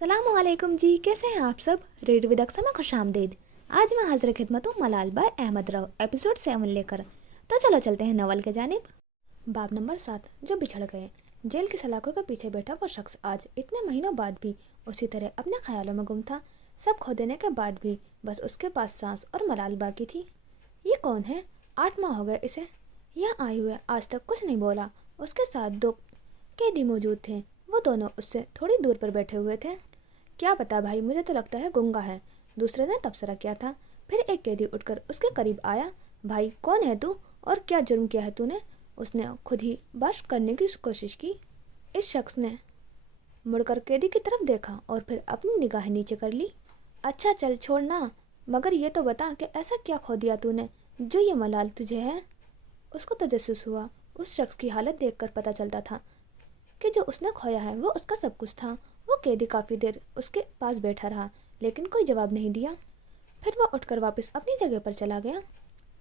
सलामुअलैकुम जी, कैसे हैं आप सब। रेड विद अक्सा में खुश आमदीद। आज मैं हाजिर खिदमत हूँ मलाल बाय अहमद राव एपिसोड 7 लेकर। तो चलो चलते हैं नवल के जानिब। बाब नंबर 7, जो बिछड़ गए। जेल की सलाखों के पीछे बैठा वो शख्स आज इतने महीनों बाद भी उसी तरह अपने ख्यालों में गुम था। सब खो देने के बाद भी बस उसके पास सांस और मलाल बाकी थी। ये कौन है? 8 माह हो गए इसे यहाँ आए हुए, आज तक कुछ नहीं बोला। उसके साथ 2 कैदी मौजूद थे, वो दोनों उससे थोड़ी दूर पर बैठे हुए थे। क्या पता भाई, मुझे तो लगता है गूंगा है, दूसरे ने तबसरा किया था। फिर एक कैदी उठकर उसके करीब आया। भाई कौन है तू और क्या जुर्म किया है तूने? उसने खुद ही बात करने की कोशिश की। इस शख्स ने मुड़कर कैदी की तरफ देखा और फिर अपनी निगाहें नीचे कर ली। अच्छा चल छोड़ना, मगर ये तो बता कि ऐसा क्या खो दिया तूने जो ये मलाल तुझे है। उसको तजस्सुस हुआ। उस शख्स की हालत देखकर पता चलता था कि जो उसने खोया है वो उसका सब कुछ था। वो कैदी काफ़ी देर उसके पास बैठा रहा, लेकिन कोई जवाब नहीं दिया। फिर वो उठकर वापस अपनी जगह पर चला गया।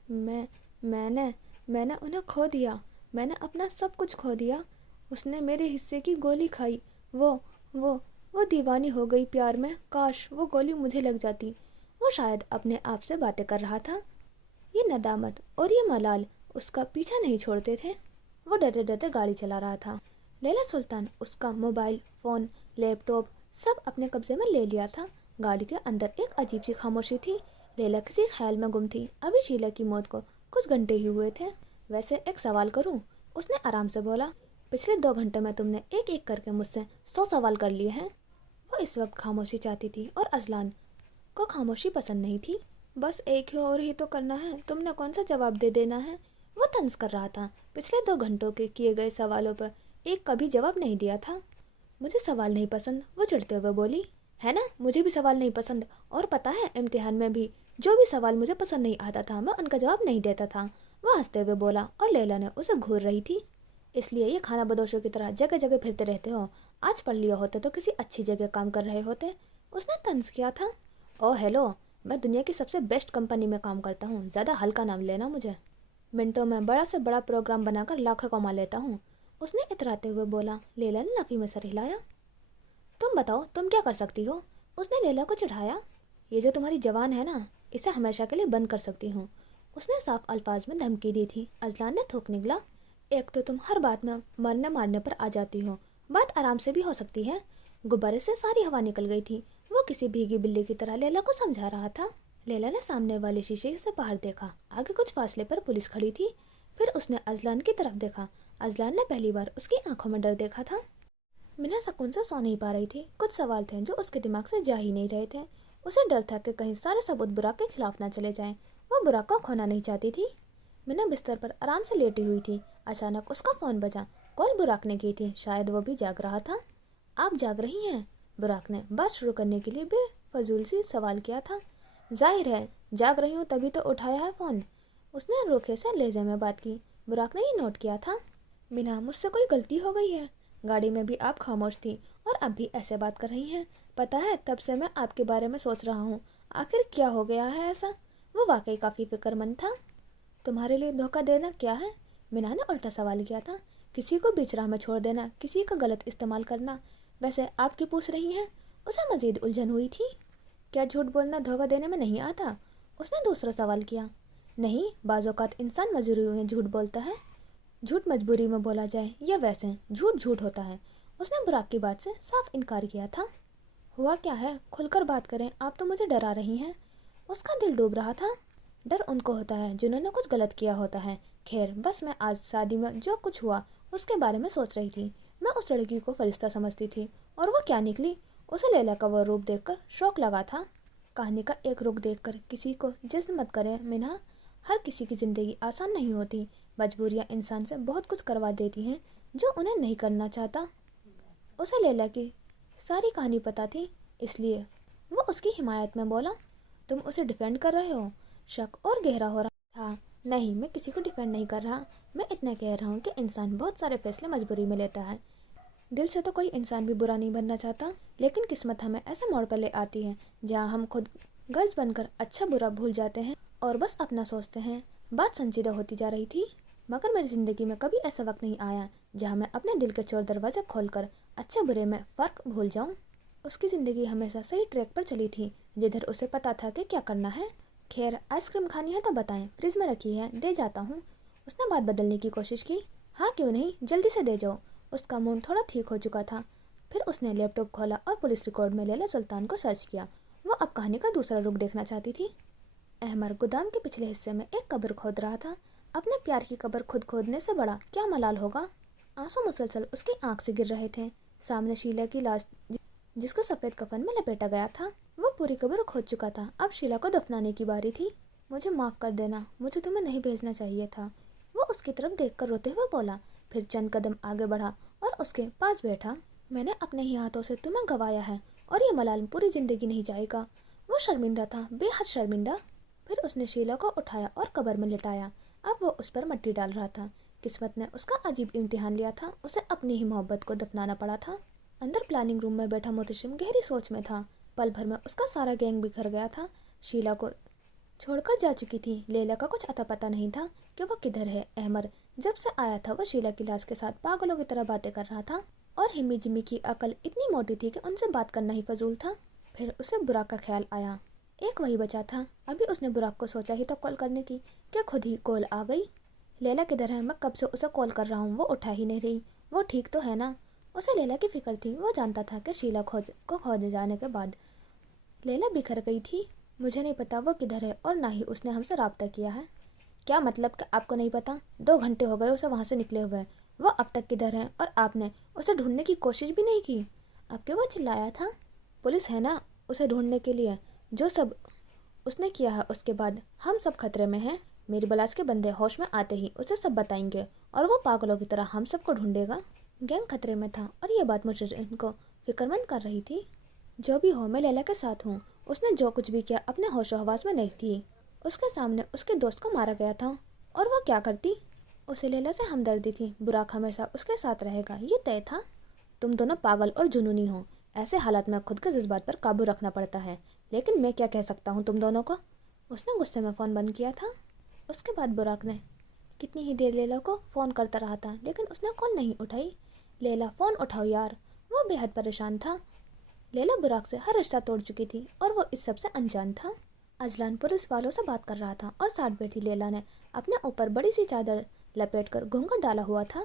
मैंने उन्हें खो दिया। मैंने अपना सब कुछ खो दिया। उसने मेरे हिस्से की गोली खाई। वो दीवानी हो गई प्यार में। काश वो गोली मुझे लग जाती। वो शायद अपने आप से बातें कर रहा था। ये नदामत और ये मलाल उसका पीछा नहीं छोड़ते थे। वो डरते डरते गाड़ी चला रहा था। लैला सुल्तान उसका मोबाइल फ़ोन लैपटॉप सब अपने कब्जे में ले लिया था। गाड़ी के अंदर एक अजीब सी खामोशी थी। लैला किसी ख्याल में गुम थी। अभी शीला की मौत को कुछ घंटे ही हुए थे। वैसे एक सवाल करूं? उसने आराम से बोला। पिछले 2 घंटे में तुमने एक एक करके मुझसे 100 सवाल कर लिए हैं। वो इस वक्त खामोशी चाहती थी और अजलान को खामोशी पसंद नहीं थी। बस एक ही और ही तो करना है, तुमने कौन सा जवाब दे देना है? वो तंज कर रहा था। पिछले 2 घंटों के किए गए सवालों पर एक कभी जवाब नहीं दिया था। मुझे सवाल नहीं पसंद, वो चिढ़ते हुए बोली। है ना, मुझे भी सवाल नहीं पसंद। और पता है, इम्तिहान में भी जो भी सवाल मुझे पसंद नहीं आता था मैं उनका जवाब नहीं देता था। वह हंसते हुए बोला और लैला ने उसे घूर रही थी। इसलिए ये खाना बदोशों की तरह जगह जगह फिरते रहते हो। आज पढ़ लिया होते तो किसी अच्छी जगह काम कर रहे होते। उसने तंज किया था। ओह हेलो, मैं दुनिया की सबसे बेस्ट कंपनी में काम करता हूँ, ज़्यादा हल्का नाम लेना मुझे। मिनटों में बड़ा से बड़ा प्रोग्राम बनाकर लाखों कमा लेता हूँ, उसने इतराते हुए बोला। लैला ने नफ़ी में सर हिलाया। तुम बताओ तुम क्या कर सकती हो? उसने लैला को चिढ़ाया। ये जो तुम्हारी जवान है ना, इसे हमेशा के लिए बंद कर सकती हूँ, उसने साफ अल्फाज में धमकी दी थी। अजलान ने थूक निकला। एक तो तुम हर बात में मरने मारने पर आ जाती हो, बात आराम से भी हो सकती है। गुब्बारे से सारी हवा निकल गई थी। वो किसी भीगी बिल्ली की तरह लैला को समझा रहा था। लैला ने सामने वाले शीशे से बाहर देखा। आगे कुछ फासले पर पुलिस खड़ी थी। फिर उसने अजलान की तरफ देखा। अजलान ने पहली बार उसकी आंखों में डर देखा था। मिना सुकून से सो नहीं पा रही थी। कुछ सवाल थे जो उसके दिमाग से जा ही नहीं रहे थे। उसे डर था कि कहीं सारे सबूत बुराक के खिलाफ ना चले जाएं। वो बुराक को खोना नहीं चाहती थी। मिना बिस्तर पर आराम से लेटी हुई थी। अचानक उसका फ़ोन बजा। कॉल बुराक ने की थी। शायद वो भी जाग रहा था। आप जाग रही हैं? बुराक ने बात शुरू करने के लिए बेफजूल सी सवाल किया था। जाहिर है जाग रही हूँ, तभी तो उठाया है फ़ोन। उसने रोखे से लहजे में बात की। बुराक ने ही नोट किया था। बिना मुझसे कोई गलती हो गई है? गाड़ी में भी आप खामोश थी और अब भी ऐसे बात कर रही हैं। पता है, तब से मैं आपके बारे में सोच रहा हूँ, आखिर क्या हो गया है ऐसा? वो वाकई काफ़ी फिक्रमंद था। तुम्हारे लिए धोखा देना क्या है? मीना ने उल्टा सवाल किया था। किसी को बीच राह में छोड़ देना, किसी का गलत इस्तेमाल करना। वैसे आप क्यों पूछ रही हैं? उसे मजीद उलझन हुई थी। क्या झूठ बोलना धोखा देने में नहीं आता? उसने दूसरा सवाल किया। नहीं, बाज़ औक़ात इंसान मजबूरी में झूठ बोलता है। झूठ मजबूरी में बोला जाए या वैसे झूठ झूठ होता है। उसने बुराक की बात से साफ इनकार किया था। हुआ क्या है? खुलकर बात करें, आप तो मुझे डरा रही हैं। उसका दिल डूब रहा था। डर उनको होता है जिन्होंने कुछ गलत किया होता है। खैर, बस मैं आज शादी में जो कुछ हुआ उसके बारे में सोच रही थी। मैं उस लड़की को फरिश्ता समझती थी और वो क्या निकली। उसे लैला का वो रूप देखकर शौक लगा था। कहानी का एक रुख देखकर किसी को जिज्म मत करें मिना। हर किसी की ज़िंदगी आसान नहीं होती। मजबूरियाँ इंसान से बहुत कुछ करवा देती हैं जो उन्हें नहीं करना चाहता। उसे लैला की सारी कहानी पता थी, इसलिए वो उसकी हिमायत में बोला। तुम उसे डिफेंड कर रहे हो? शक और गहरा हो रहा था। नहीं, मैं किसी को डिफेंड नहीं कर रहा। मैं इतना कह रहा हूँ कि इंसान बहुत सारे फैसले मजबूरी में लेता है। दिल से तो कोई इंसान भी बुरा नहीं बनना चाहता, लेकिन किस्मत हमें ऐसे मोड़ पर ले आती है जहाँ हम खुद गर्ज बनकर अच्छा बुरा भूल जाते हैं और बस अपना सोचते हैं। बात संजीदा होती जा रही थी, मगर मेरी ज़िंदगी में कभी ऐसा वक्त नहीं आया जहाँ मैं अपने दिल के चोर दरवाजे खोलकर अच्छे बुरे में फ़र्क भूल जाऊँ। اس کی زندگی ہمیشہ صحیح ٹریک پر چلی تھی، جدھر اسے پتا تھا کہ کیا کرنا ہے۔ خیر، آئس کریم کھانی ہے تو بتائیں، فریج میں رکھی ہے، دے جاتا ہوں۔ اس نے بات بدلنے کی کوشش کی۔ ہاں کیوں نہیں، جلدی سے دے جاؤ۔ اس کا موڈ تھوڑا ٹھیک ہو چکا تھا۔ پھر اس نے لیپ ٹاپ کھولا اور پولیس ریکارڈ میں لیلا سلطان کو سرچ کیا۔ وہ اب کہانی کا دوسرا رخ دیکھنا چاہتی تھی۔ احمر گودام کے پچھلے حصے میں ایک قبر کھود رہا تھا۔ اپنے پیار کی قبر خود کھودنے سے بڑا کیا ملال ہوگا؟ آنسو مسلسل اس کی آنکھ سے گر رہے تھے۔ سامنے شیلا کی لاش، جس کو سفید کفن میں لپیٹا گیا تھا، وہ پوری قبر کھود چکا تھا۔ اب شیلا کو دفنانے کی باری تھی۔ مجھے معاف کر دینا، مجھے تمہیں نہیں بھیجنا چاہیے تھا، وہ اس کی طرف دیکھ کر روتے ہوئے بولا۔ پھر چند قدم آگے بڑھا اور اس کے پاس بیٹھا۔ میں نے اپنے ہی ہاتھوں سے تمہیں گوایا ہے اور یہ ملال پوری زندگی نہیں جائے گا۔ وہ شرمندہ تھا، بے حد شرمندہ۔ پھر اس نے شیلا کو اٹھایا اور قبر میں لٹایا۔ اب وہ اس پر مٹی ڈال رہا تھا۔ قسمت نے اس کا عجیب امتحان لیا تھا، اسے اپنی ہی محبت کو دفنانا پڑا تھا۔ اندر پلاننگ روم میں بیٹھا محتشم گہری سوچ میں تھا۔ پل بھر میں اس کا سارا گینگ بکھر گیا تھا۔ شیلا کو چھوڑ کر جا چکی تھی۔ لیلا کا کچھ اتا پتا نہیں تھا کہ وہ کدھر ہے۔ احمر جب سے آیا تھا وہ شیلا کی لاش کے ساتھ پاگلوں کی طرح باتیں کر رہا تھا، اور ہمی جمی کی عقل اتنی موٹی تھی کہ ان سے بات کرنا ہی فضول تھا۔ پھر اسے براق کا خیال آیا۔ ایک وہی بچا تھا۔ ابھی اس نے براق کو سوچا ہی تھا کال کرنے کی کہ خود ہی کال آ گئی۔ لیلا کدھر ہے؟ میں کب سے اسے کال کر رہا ہوں، وہ اٹھا ہی نہیں رہی۔ وہ ٹھیک تو ہے نا؟ اسے لیلا کی فکر تھی۔ وہ جانتا تھا کہ شیلا کو کھو جانے کے بعد لیلا بکھر گئی تھی۔ مجھے نہیں پتا وہ کدھر ہے اور نہ ہی اس نے ہم سے رابطہ کیا ہے۔ کیا مطلب کہ آپ کو نہیں پتا؟ 2 گھنٹے ہو گئے اسے وہاں سے نکلے ہوئے، وہ اب تک کدھر ہے اور آپ نے اسے ڈھونڈنے کی کوشش بھی نہیں کی؟ اب کہ وہ چلایا تھا، پولیس ہے نا اسے ڈھونڈنے کے لیے۔ جو سب اس نے کیا ہے اس کے بعد ہم سب خطرے میں ہیں۔ میری بلاس کے بندے ہوش میں آتے ہی اسے سب بتائیں گے اور وہ پاگلوں کی طرح ہم سب کو ڈھونڈے گا۔ گینگ خطرے میں تھا اور یہ بات مجھے ان کو فکر مند کر رہی تھی۔ جو بھی ہو، میں لیلا کے ساتھ ہوں۔ اس نے جو کچھ بھی کیا اپنے ہوش و حواس میں نہیں تھی۔ اس کے سامنے اس کے دوست کو مارا گیا تھا اور وہ کیا کرتی؟ اسے لیلا سے ہمدردی تھی۔ براق ہمیشہ اس کے ساتھ رہے گا، یہ طے تھا۔ تم دونوں پاگل اور جنونی ہو۔ ایسے حالات میں خود کے جذبات پر قابو رکھنا پڑتا ہے، لیکن میں کیا کہہ سکتا ہوں تم دونوں کو؟ اس نے غصے میں فون بند کیا تھا۔ اس کے بعد براق نے کتنی ہی دیر لیلا کو فون کرتا رہا تھا، لیکن اس نے کال نہیں اٹھائی۔ لیلا فون اٹھاؤ یار۔ وہ بے حد پریشان تھا۔ لیلا براق سے ہر رشتہ توڑ چکی تھی اور وہ اس سب سے انجان تھا۔ اجلان پولیس والوں سے بات کر رہا تھا اور ساتھ بیٹھی لیلا نے اپنے اوپر بڑی سی چادر لپیٹ کر گھونگھٹ ڈالا ہوا تھا۔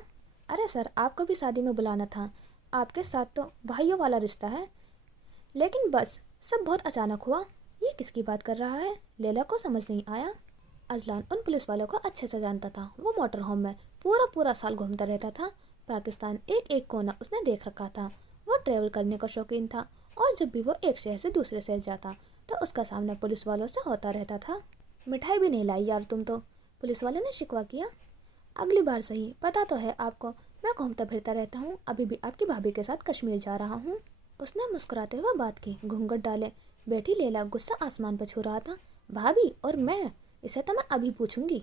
ارے سر، آپ کو بھی شادی میں بلانا تھا، آپ کے ساتھ تو بھائیوں والا رشتہ ہے، لیکن بس سب بہت اچانک ہوا۔ یہ کس کی بات کر رہا ہے؟ لیلا کو سمجھ نہیں آیا۔ اجلان ان پولیس والوں کو اچھے سے جانتا تھا۔ وہ موٹر ہوم میں پورا سال گھومتا رہتا تھا۔ پاکستان ایک کونا اس نے دیکھ رکھا تھا۔ وہ ٹریول کرنے کا شوقین تھا اور جب بھی وہ ایک شہر سے دوسرے شہر جاتا تو اس کا سامنا پولیس والوں سے ہوتا رہتا تھا۔ مٹھائی بھی نہیں لائی یار تم تو، پولیس والوں نے شکوہ کیا۔ اگلی بار صحیح، پتا تو ہے آپ کو میں گھومتا پھرتا رہتا ہوں، ابھی بھی آپ کی بھابھی کے ساتھ کشمیر جا رہا ہوں۔ اس نے مسکراتے ہوئے بات کی۔ گھونگھٹ ڈالے بیٹھی لیلا غصہ آسمان پر چھو رہا تھا۔ بھابھی اور میں، اسے تو میں ابھی پوچھوں گی۔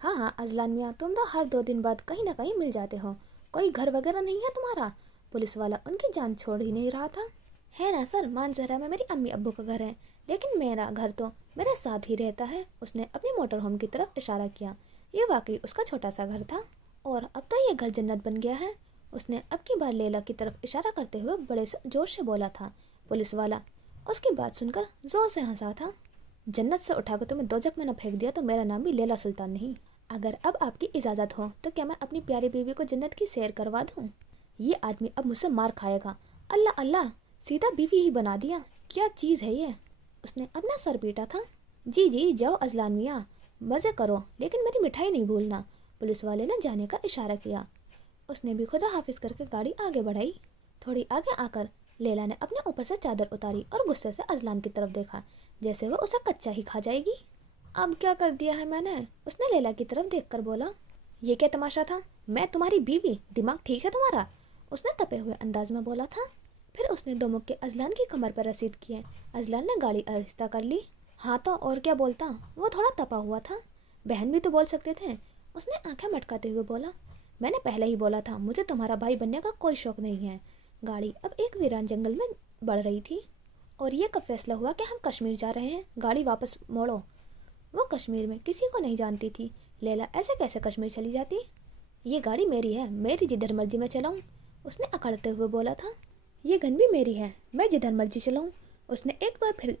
ہاں اجلان میاں، تم تو ہر 2 دن بعد کہیں نہ کہیں مل جاتے ہو، کوئی گھر وغیرہ نہیں ہے تمہارا؟ پولیس والا ان کی جان چھوڑ ہی نہیں رہا تھا۔ ہے نا سر، مانزہرہ میں میری امی ابو کا گھر ہے، لیکن میرا گھر تو میرے ساتھ ہی رہتا ہے۔ اس نے اپنی موٹر ہوم کی طرف اشارہ کیا۔ یہ واقعی اس کا چھوٹا سا گھر تھا اور اب تو یہ گھر جنت بن گیا ہے۔ اس نے اب کی بار لیلا کی طرف اشارہ کرتے ہوئے بڑے سے جوش سے بولا تھا۔ پولیس والا اس کی بات سن کر زور سے ہنسا تھا۔ جنت سے اٹھا کر تمہیں دوزخ میں نہ پھینک دیا تو میرا نام بھی لیلا سلطان نہیں۔ اگر اب آپ کی اجازت ہو تو کیا میں اپنی پیاری بیوی کو جنت کی سیر کروا دوں؟ یہ آدمی اب مجھ سے مار کھائے گا۔ اللہ اللہ، سیدھا بیوی ہی بنا دیا، کیا چیز ہے یہ؟ اس نے اپنا سر پیٹا تھا۔ جی جاؤ اجلان میاں، مزے کرو، لیکن میری مٹھائی نہیں بھولنا۔ پولیس والے نے جانے کا اشارہ کیا۔ اس نے بھی خدا حافظ کر کے گاڑی آگے بڑھائی۔ تھوڑی آگے آ کر لیلا نے اپنے اوپر سے چادر اتاری اور غصے سے اجلان کی طرف دیکھا، جیسے وہ اسے کچا ہی کھا جائے گی۔ اب کیا کر دیا ہے میں نے؟ اس نے لیلا کی طرف دیکھ کر بولا۔ یہ کیا تماشا تھا؟ میں تمہاری بیوی، دماغ ٹھیک ہے تمہارا؟ اس نے تپے ہوئے انداز میں بولا تھا۔ پھر اس نے 2 مکے اجلان کی کمر پر رسید کیے۔ اجلان نے گاڑی آہستہ کر لی۔ ہاں تو اور کیا بولتا، وہ تھوڑا تپا ہوا تھا، بہن بھی تو بول سکتے تھے۔ اس نے آنکھیں مٹکاتے ہوئے بولا، میں نے پہلے ہی بولا تھا مجھے تمہارا بھائی بننے کا کوئی شوق نہیں ہے۔ گاڑی اب ایک ویران جنگل میں بڑھ رہی تھی۔ اور یہ کب فیصلہ ہوا کہ ہم کشمیر جا رہے ہیں؟ گاڑی واپس موڑو۔ وہ کشمیر میں کسی کو نہیں جانتی تھی۔ لیلا ایسے کیسے کشمیر چلی جاتی؟ یہ گاڑی میری ہے، میری جدھر مرضی میں چلاؤں، اس نے اکڑتے ہوئے بولا تھا۔ ये गन भी मेरी है, मैं जिधर मर्जी चलाऊं। उसने एक बार फिर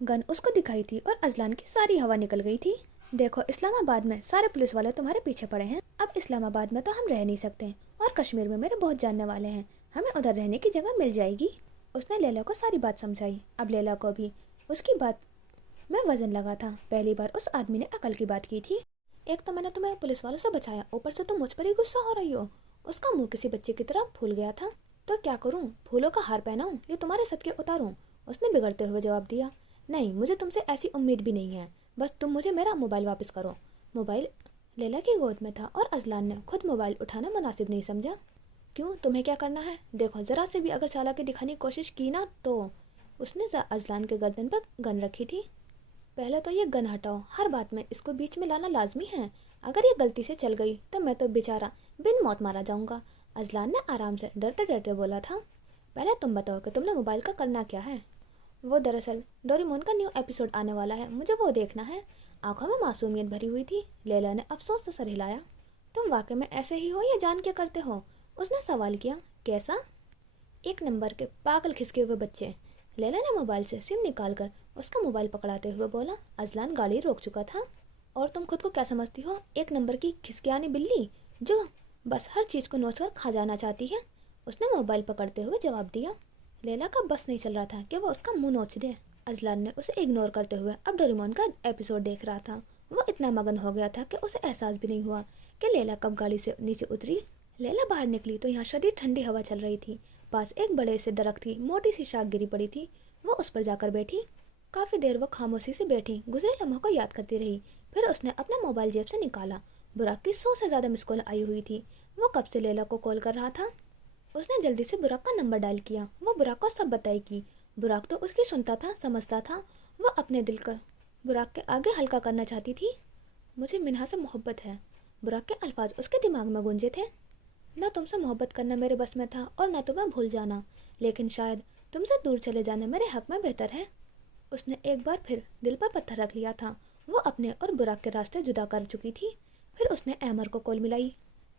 गन उसको दिखाई थी और अजलान की सारी हवा निकल गई थी। देखो, इस्लामाबाद में सारे पुलिस वाले तुम्हारे पीछे पड़े हैं। अब इस्लामाबाद में तो हम रह नहीं सकते और कश्मीर में मेरे बहुत जानने वाले हैं, हमें उधर रहने की जगह मिल जाएगी। उसने लैला को सारी बात समझाई। अब लैला को भी उसकी बात में वजन लगा था। पहली बार उस आदमी ने अकल की बात की थी। एक तो मैंने तुम्हें पुलिस वालों से बचाया, ऊपर से तुम मुझ पर ही गुस्सा हो रही हो। उसका मुंह किसी बच्चे की तरह फूल गया था। तो क्या करूं, फूलों का हार पहनाऊं या तुम्हारे सदके उतारूं? उसने बिगड़ते हुए जवाब दिया। नहीं, मुझे तुमसे ऐसी उम्मीद भी नहीं है, बस तुम मुझे मेरा मोबाइल वापस करो। मोबाइल लैला की गोद में था और अजलान ने खुद मोबाइल उठाना मुनासिब नहीं समझा। क्यों, तुम्हें क्या करना है? देखो, ज़रा से भी अगर चालाकी दिखाने की कोशिश की ना तो। उसने अजलान के गर्दन पर गन रखी थी। पहले तो ये गन हटाओ, हर बात में इसको बीच में लाना लाजमी है। अगर ये गलती से चल गई तो मैं तो बेचारा बिन मौत मारा जाऊंगा। अजलान ने आराम से डरते डरते बोला था। पहले तुम बताओ कि तुमने मोबाइल का करना क्या है? वो दरअसल डोरेमोन का न्यू एपिसोड आने वाला है, मुझे वो देखना है। आंखों में मासूमियत भरी हुई थी। लैला ने अफसोस से सर हिलाया। तुम वाकई में ऐसे ही हो या जान के करते हो? उसने सवाल किया। कैसा? एक नंबर के पागल खिसके हुए बच्चे। लैला ने मोबाइल से सिम निकालकर उसका मोबाइल पकड़ाते हुए बोला। अजलान गाड़ी रोक चुका था। और तुम खुद को क्या समझती हो, एक नंबर की खिसकियानी बिल्ली जो बस हर चीज़ को नोच कर खा जाना चाहती है? उसने मोबाइल पकड़ते हुए जवाब दिया। लैला का बस नहीं चल रहा था कि वो उसका मुंह नोच दे। अजलान ने उसे इग्नोर करते हुए अब डोरेमोन का एपिसोड देख रहा था। वो इतना मगन हो गया था कि उसे एहसास भी नहीं हुआ कि लैला कब गाड़ी से नीचे उतरी। लैला बाहर निकली तो यहाँ शदीद ठंडी हवा चल रही थी। पास एक बड़े से दरख्त की मोटी सी शाख गिरी पड़ी थी। वो उस पर जाकर बैठी। काफ़ी देर वो खामोशी से बैठी, गुजरे लम्हों को याद करती रही। फिर उसने अपना मोबाइल जेब से निकाला। बुराक की 100 से ज़्यादा मिस कॉल आई हुई थी। वो कब से लैला को कॉल कर रहा था। उसने जल्दी से बुराक का नंबर डायल किया। वो बुराक को सब बताएगी। बुराक तो उसकी सुनता था, समझता था। वो अपने दिल का बुराक के आगे हल्का करना चाहती थी। मुझे मिन्हा से मोहब्बत है। बुराक के अल्फाज उसके दिमाग में गूंजे थे। न तुमसे मोहब्बत करना मेरे बस में था और न तुम्हें भूल जाना, लेकिन शायद तुमसे दूर चले जाना मेरे हक में बेहतर है। उसने एक बार फिर दिल पर पत्थर रख लिया था। वो अपने और बुराक के रास्ते जुदा कर चुकी थी। फिर उसने अहमर को कॉल मिलाई।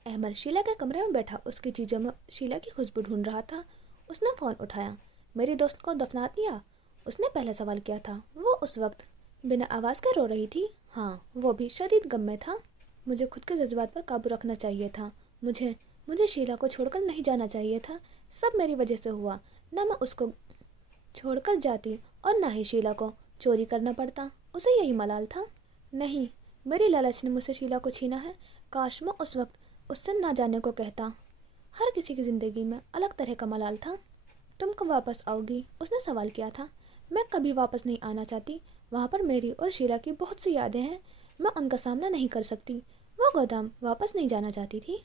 अहमर शीला के कमरे में बैठा उसकी चीज़ों में शीला की खुशबू ढूंढ रहा था। उसने फ़ोन उठाया। मेरी दोस्त को दफना दिया? उसने पहले सवाल किया था। वो उस वक्त बिना आवाज़ के रो रही थी। हाँ, वो भी शदीद गम में था। मुझे खुद के जज्बात पर काबू रखना चाहिए था। मुझे मुझे शीला को छोड़कर नहीं जाना चाहिए था। सब मेरी वजह से हुआ। ना मैं उसको छोड़कर जाती और ना ही शीला को चोरी करना पड़ता। उसे यही मलाल था। नहीं, मेरी लालच ने मुझसे शीला को छीना है। काश मैं उस वक्त उससे ना जाने को कहता। हर किसी की ज़िंदगी में अलग तरह का मलाल था। तुम कब वापस आओगी? उसने सवाल किया था। मैं कभी वापस नहीं आना चाहती। वहाँ पर मेरी और शीला की बहुत सी यादें हैं। मैं उनका सामना नहीं कर सकती। वो गोदाम वापस नहीं जाना चाहती थी।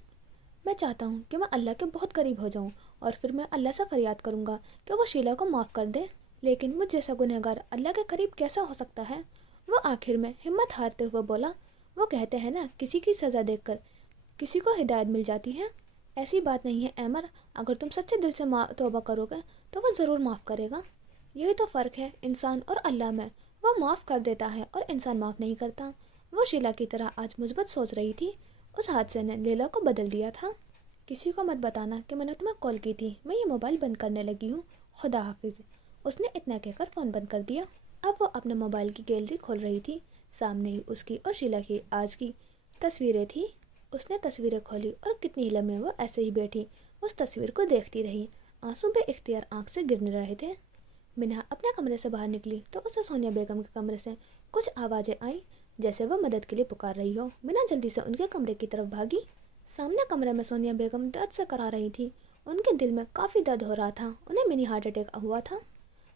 मैं चाहता हूँ कि मैं अल्लाह के बहुत करीब हो जाऊँ और फिर मैं अल्लाह से फरियाद करूँगा कि वो शीला को माफ़ कर दे। लेकिन मुझ जैसा गुनहगार अल्लाह के करीब कैसा हो सकता है? वो आखिर में हिम्मत हारते हुए बोला। वो कहते हैं ना, किसी की सज़ा देखकर किसी को हिदायत मिल जाती है। ऐसी बात नहीं है अमर। अगर तुम सच्चे दिल से तौबा करोगे तो वो ज़रूर माफ़ करेगा। यही तो फ़र्क है इंसान और अल्लाह में। वो माफ़ कर देता है और इंसान माफ़ नहीं करता। वो शीला की तरह आज मुस्बत सोच रही थी। उस हादसे ने लैला को बदल दिया था। किसी को मत बताना कि मैंने तुम्हें कॉल की थी। मैं ये मोबाइल बंद करने लगी हूँ। खुदा हाफिज़। उसने इतना कहकर फ़ोन बंद कर दिया। अब वो अपने मोबाइल की गैलरी खोल रही थी। सामने ही उसकी और शीला की आज की तस्वीरें थी। उसने तस्वीरें खोली और कितनी लम्हे वो ऐसे ही बैठी उस तस्वीर को देखती रही। आंसू बेइख्तियार आंख से गिरने रहे थे। मिन्हा अपने कमरे से बाहर निकली तो उसे सोनिया बेगम के कमरे से कुछ आवाज़ें आई, जैसे वह मदद के लिए पुकार रही हो। मिन्हा जल्दी से उनके कमरे की तरफ भागी। सामने कमरे में सोनिया बेगम दर्द से करा रही थी। उनके दिल में काफ़ी दर्द हो रहा था। उन्हें मिनी हार्ट अटैक हुआ था।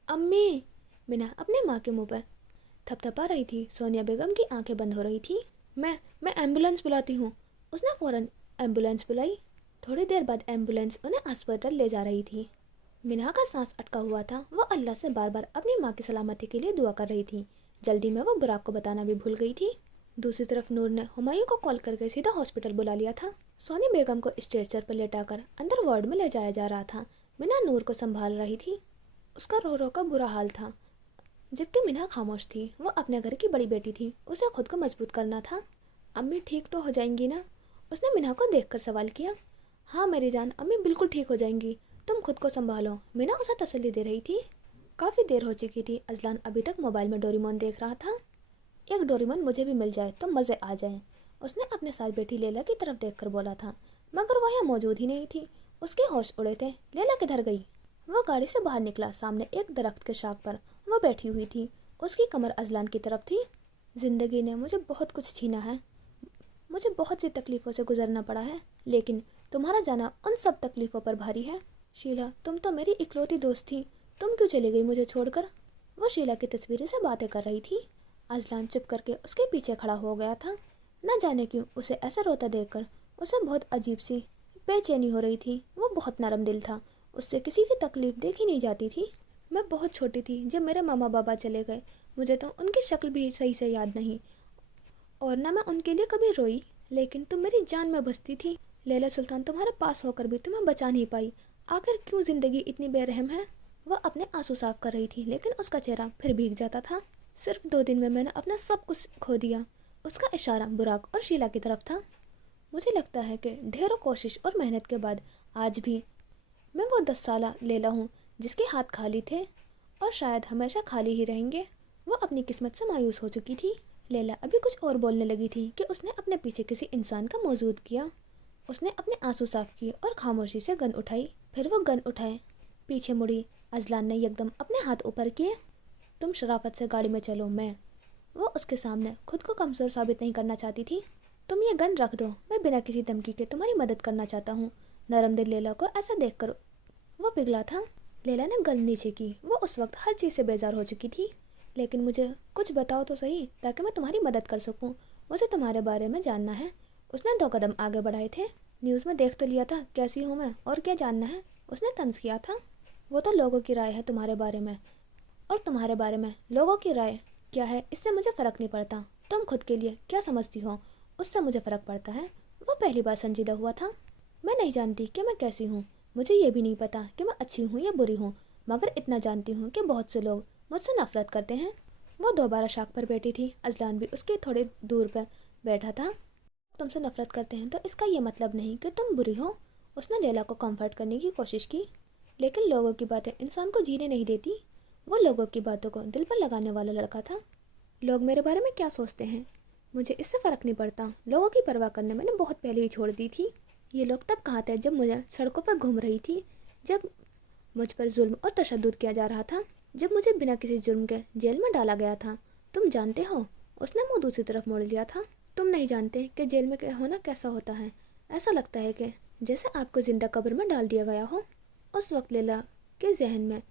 अम्मी! मिन्हा अपने माँ के मुंह पर थपथपा रही थी। सोनिया बेगम की आंखें बंद हो रही थी। मैं एम्बुलेंस बुलाती हूँ। उसने फ़ौरन एम्बुलेंस बुलाई। थोड़ी देर बाद एम्बुलेंस उन्हें अस्पताल ले जा रही थी। मिन्हा का सांस अटका हुआ था। वो अल्लाह से बार बार अपनी माँ की सलामती के लिए दुआ कर रही थी। जल्दी में वो बुराक को बताना भी भूल गई थी। दूसरी तरफ नूर ने हुमायूं को कॉल करके सीधा हॉस्पिटल बुला लिया था। सोनी बेगम को स्ट्रेचर पर लेटाकर अंदर वार्ड में ले जाया जा रहा था। मिन्हा नूर को संभाल रही थी। उसका रो रो का बुरा हाल था, जबकि मिन्हा खामोश थी। वो अपने घर की बड़ी बेटी थी, उसे खुद को मजबूत करना था। अम्मी ठीक तो हो जाएंगी ना? उसने मिन्हा को देखकर सवाल किया। हाँ मेरी जान, अम्मी बिल्कुल ठीक हो जाएंगी। तुम खुद को संभालो, मीना उसे तसल्ली दे रही थी। काफ़ी देर हो चुकी थी। अजलान अभी तक मोबाइल में डोरेमोन देख रहा था। एक डोरेमोन मुझे भी मिल जाए तो मज़े आ जाएं, उसने अपने साथ बैठी लैला की तरफ देखकर बोला था, मगर वह यहाँ मौजूद ही नहीं थी। उसके होश उड़े थे। लैला किधर गई? वो गाड़ी से बाहर निकला। सामने एक दरख्त के शाख पर वो बैठी हुई थी। उसकी कमर अजलान की तरफ थी। ज़िंदगी ने मुझे बहुत कुछ छीना है, मुझे बहुत सी तकलीफ़ों से गुजरना पड़ा है, लेकिन तुम्हारा जाना उन सब तकलीफ़ों पर भारी है। शीला, तुम तो मेरी इकलौती दोस्त थी, तुम क्यों चली गई मुझे छोड़कर? वो शीला की तस्वीरें से बातें कर रही थी। अजलान चुप करके उसके पीछे खड़ा हो गया था। न जाने क्यों उसे ऐसा रोता देखकर उसे बहुत अजीब सी बेचैनी हो रही थी। वो बहुत नरम दिल था, उससे किसी की तकलीफ़ देखी नहीं जाती थी। मैं बहुत छोटी थी जब मेरे मामा बाबा चले गए। मुझे तो उनकी शक्ल भी सही से याद नहीं, और न मैं उनके लिए कभी रोई, लेकिन तुम मेरी जान में बसती थी। लैला सुल्तान, तुम्हारे पास होकर भी तुम्हें बचा नहीं पाई। आखिर क्यों ज़िंदगी इतनी बेरहम है? वह अपने आंसू साफ कर रही थी, लेकिन उसका चेहरा फिर भीग जाता था। सिर्फ 2 दिन में मैंने अपना सब कुछ खो दिया। उसका इशारा बुराक और शीला की तरफ था। मुझे लगता है कि ढेरों कोशिश और मेहनत के बाद आज भी मैं वो 10 साल लैला हूँ जिसके हाथ खाली थे और शायद हमेशा खाली ही रहेंगे। वो अपनी किस्मत से मायूस हो चुकी थी। लैला अभी कुछ और बोलने लगी थी कि उसने अपने पीछे किसी इंसान का मौजूद किया। उसने अपने आंसू साफ किए और खामोशी से गन उठाई। फिर वो गन उठाए पीछे मुड़ी। अजलान ने एकदम अपने हाथ ऊपर किए। तुम शराफत से गाड़ी में चलो। वो उसके सामने खुद को कमज़ोर साबित नहीं करना चाहती थी। तुम ये गन रख दो, मैं बिना किसी धमकी के तुम्हारी मदद करना चाहता हूँ। नरम दिल लैला को ऐसा देखकर वो पिघला था। लैला ने गन नीचे की। वो उस वक्त हर चीज़ से बेजार हो चुकी थी। लेकिन मुझे कुछ बताओ तो सही, ताकि मैं तुम्हारी मदद कर सकूं। मुझे तुम्हारे बारे में जानना है। उसने 2 कदम आगे बढ़ाए थे। न्यूज़ में देख तो लिया था कैसी हूँ मैं, और क्या जानना है? उसने तंज किया था। वो तो लोगों की राय है तुम्हारे बारे में, और तुम्हारे बारे में लोगों की राय क्या है इससे मुझे फ़र्क नहीं पड़ता। तुम खुद के लिए क्या समझती हो उससे मुझे फ़र्क पड़ता है। वो पहली बार संजीदा हुआ था। मैं नहीं जानती कि मैं कैसी हूँ, मुझे ये भी नहीं पता कि मैं अच्छी हूँ या बुरी हूँ, मगर इतना जानती हूँ कि बहुत से लोग मुझसे नफरत करते हैं। वो दोबारा शाख पर बैठी थी। अजलान भी उसके थोड़े दूर पर बैठा था। तुमसे नफरत करते हैं तो इसका ये मतलब नहीं कि तुम बुरी हो। उसने लैला को कंफर्ट करने की कोशिश की, लेकिन लोगों की बातें इंसान को जीने नहीं देती। वो लोगों की बातों को दिल पर लगाने वाला लड़का था। लोग मेरे बारे में क्या सोचते हैं मुझे इससे फ़र्क नहीं पड़ता। लोगों की परवाह करने मैंने बहुत पहले ही छोड़ दी थी। ये लोग तब कहाँ थे जब मुझे सड़कों पर घूम रही थी, जब मुझ पर जुल्म और तशद्दुद किया जा रहा था, जब मुझे बिना किसी जुर्म के जेल में डाला गया था। तुम जानते हो? उसने मुंह दूसरी तरफ मोड़ लिया था। तुम नहीं जानते कि जेल में होना कैसा होता है। ऐसा लगता है कि जैसे आपको जिंदा कब्र में डाल दिया गया हो। उस वक्त लैला के जहन में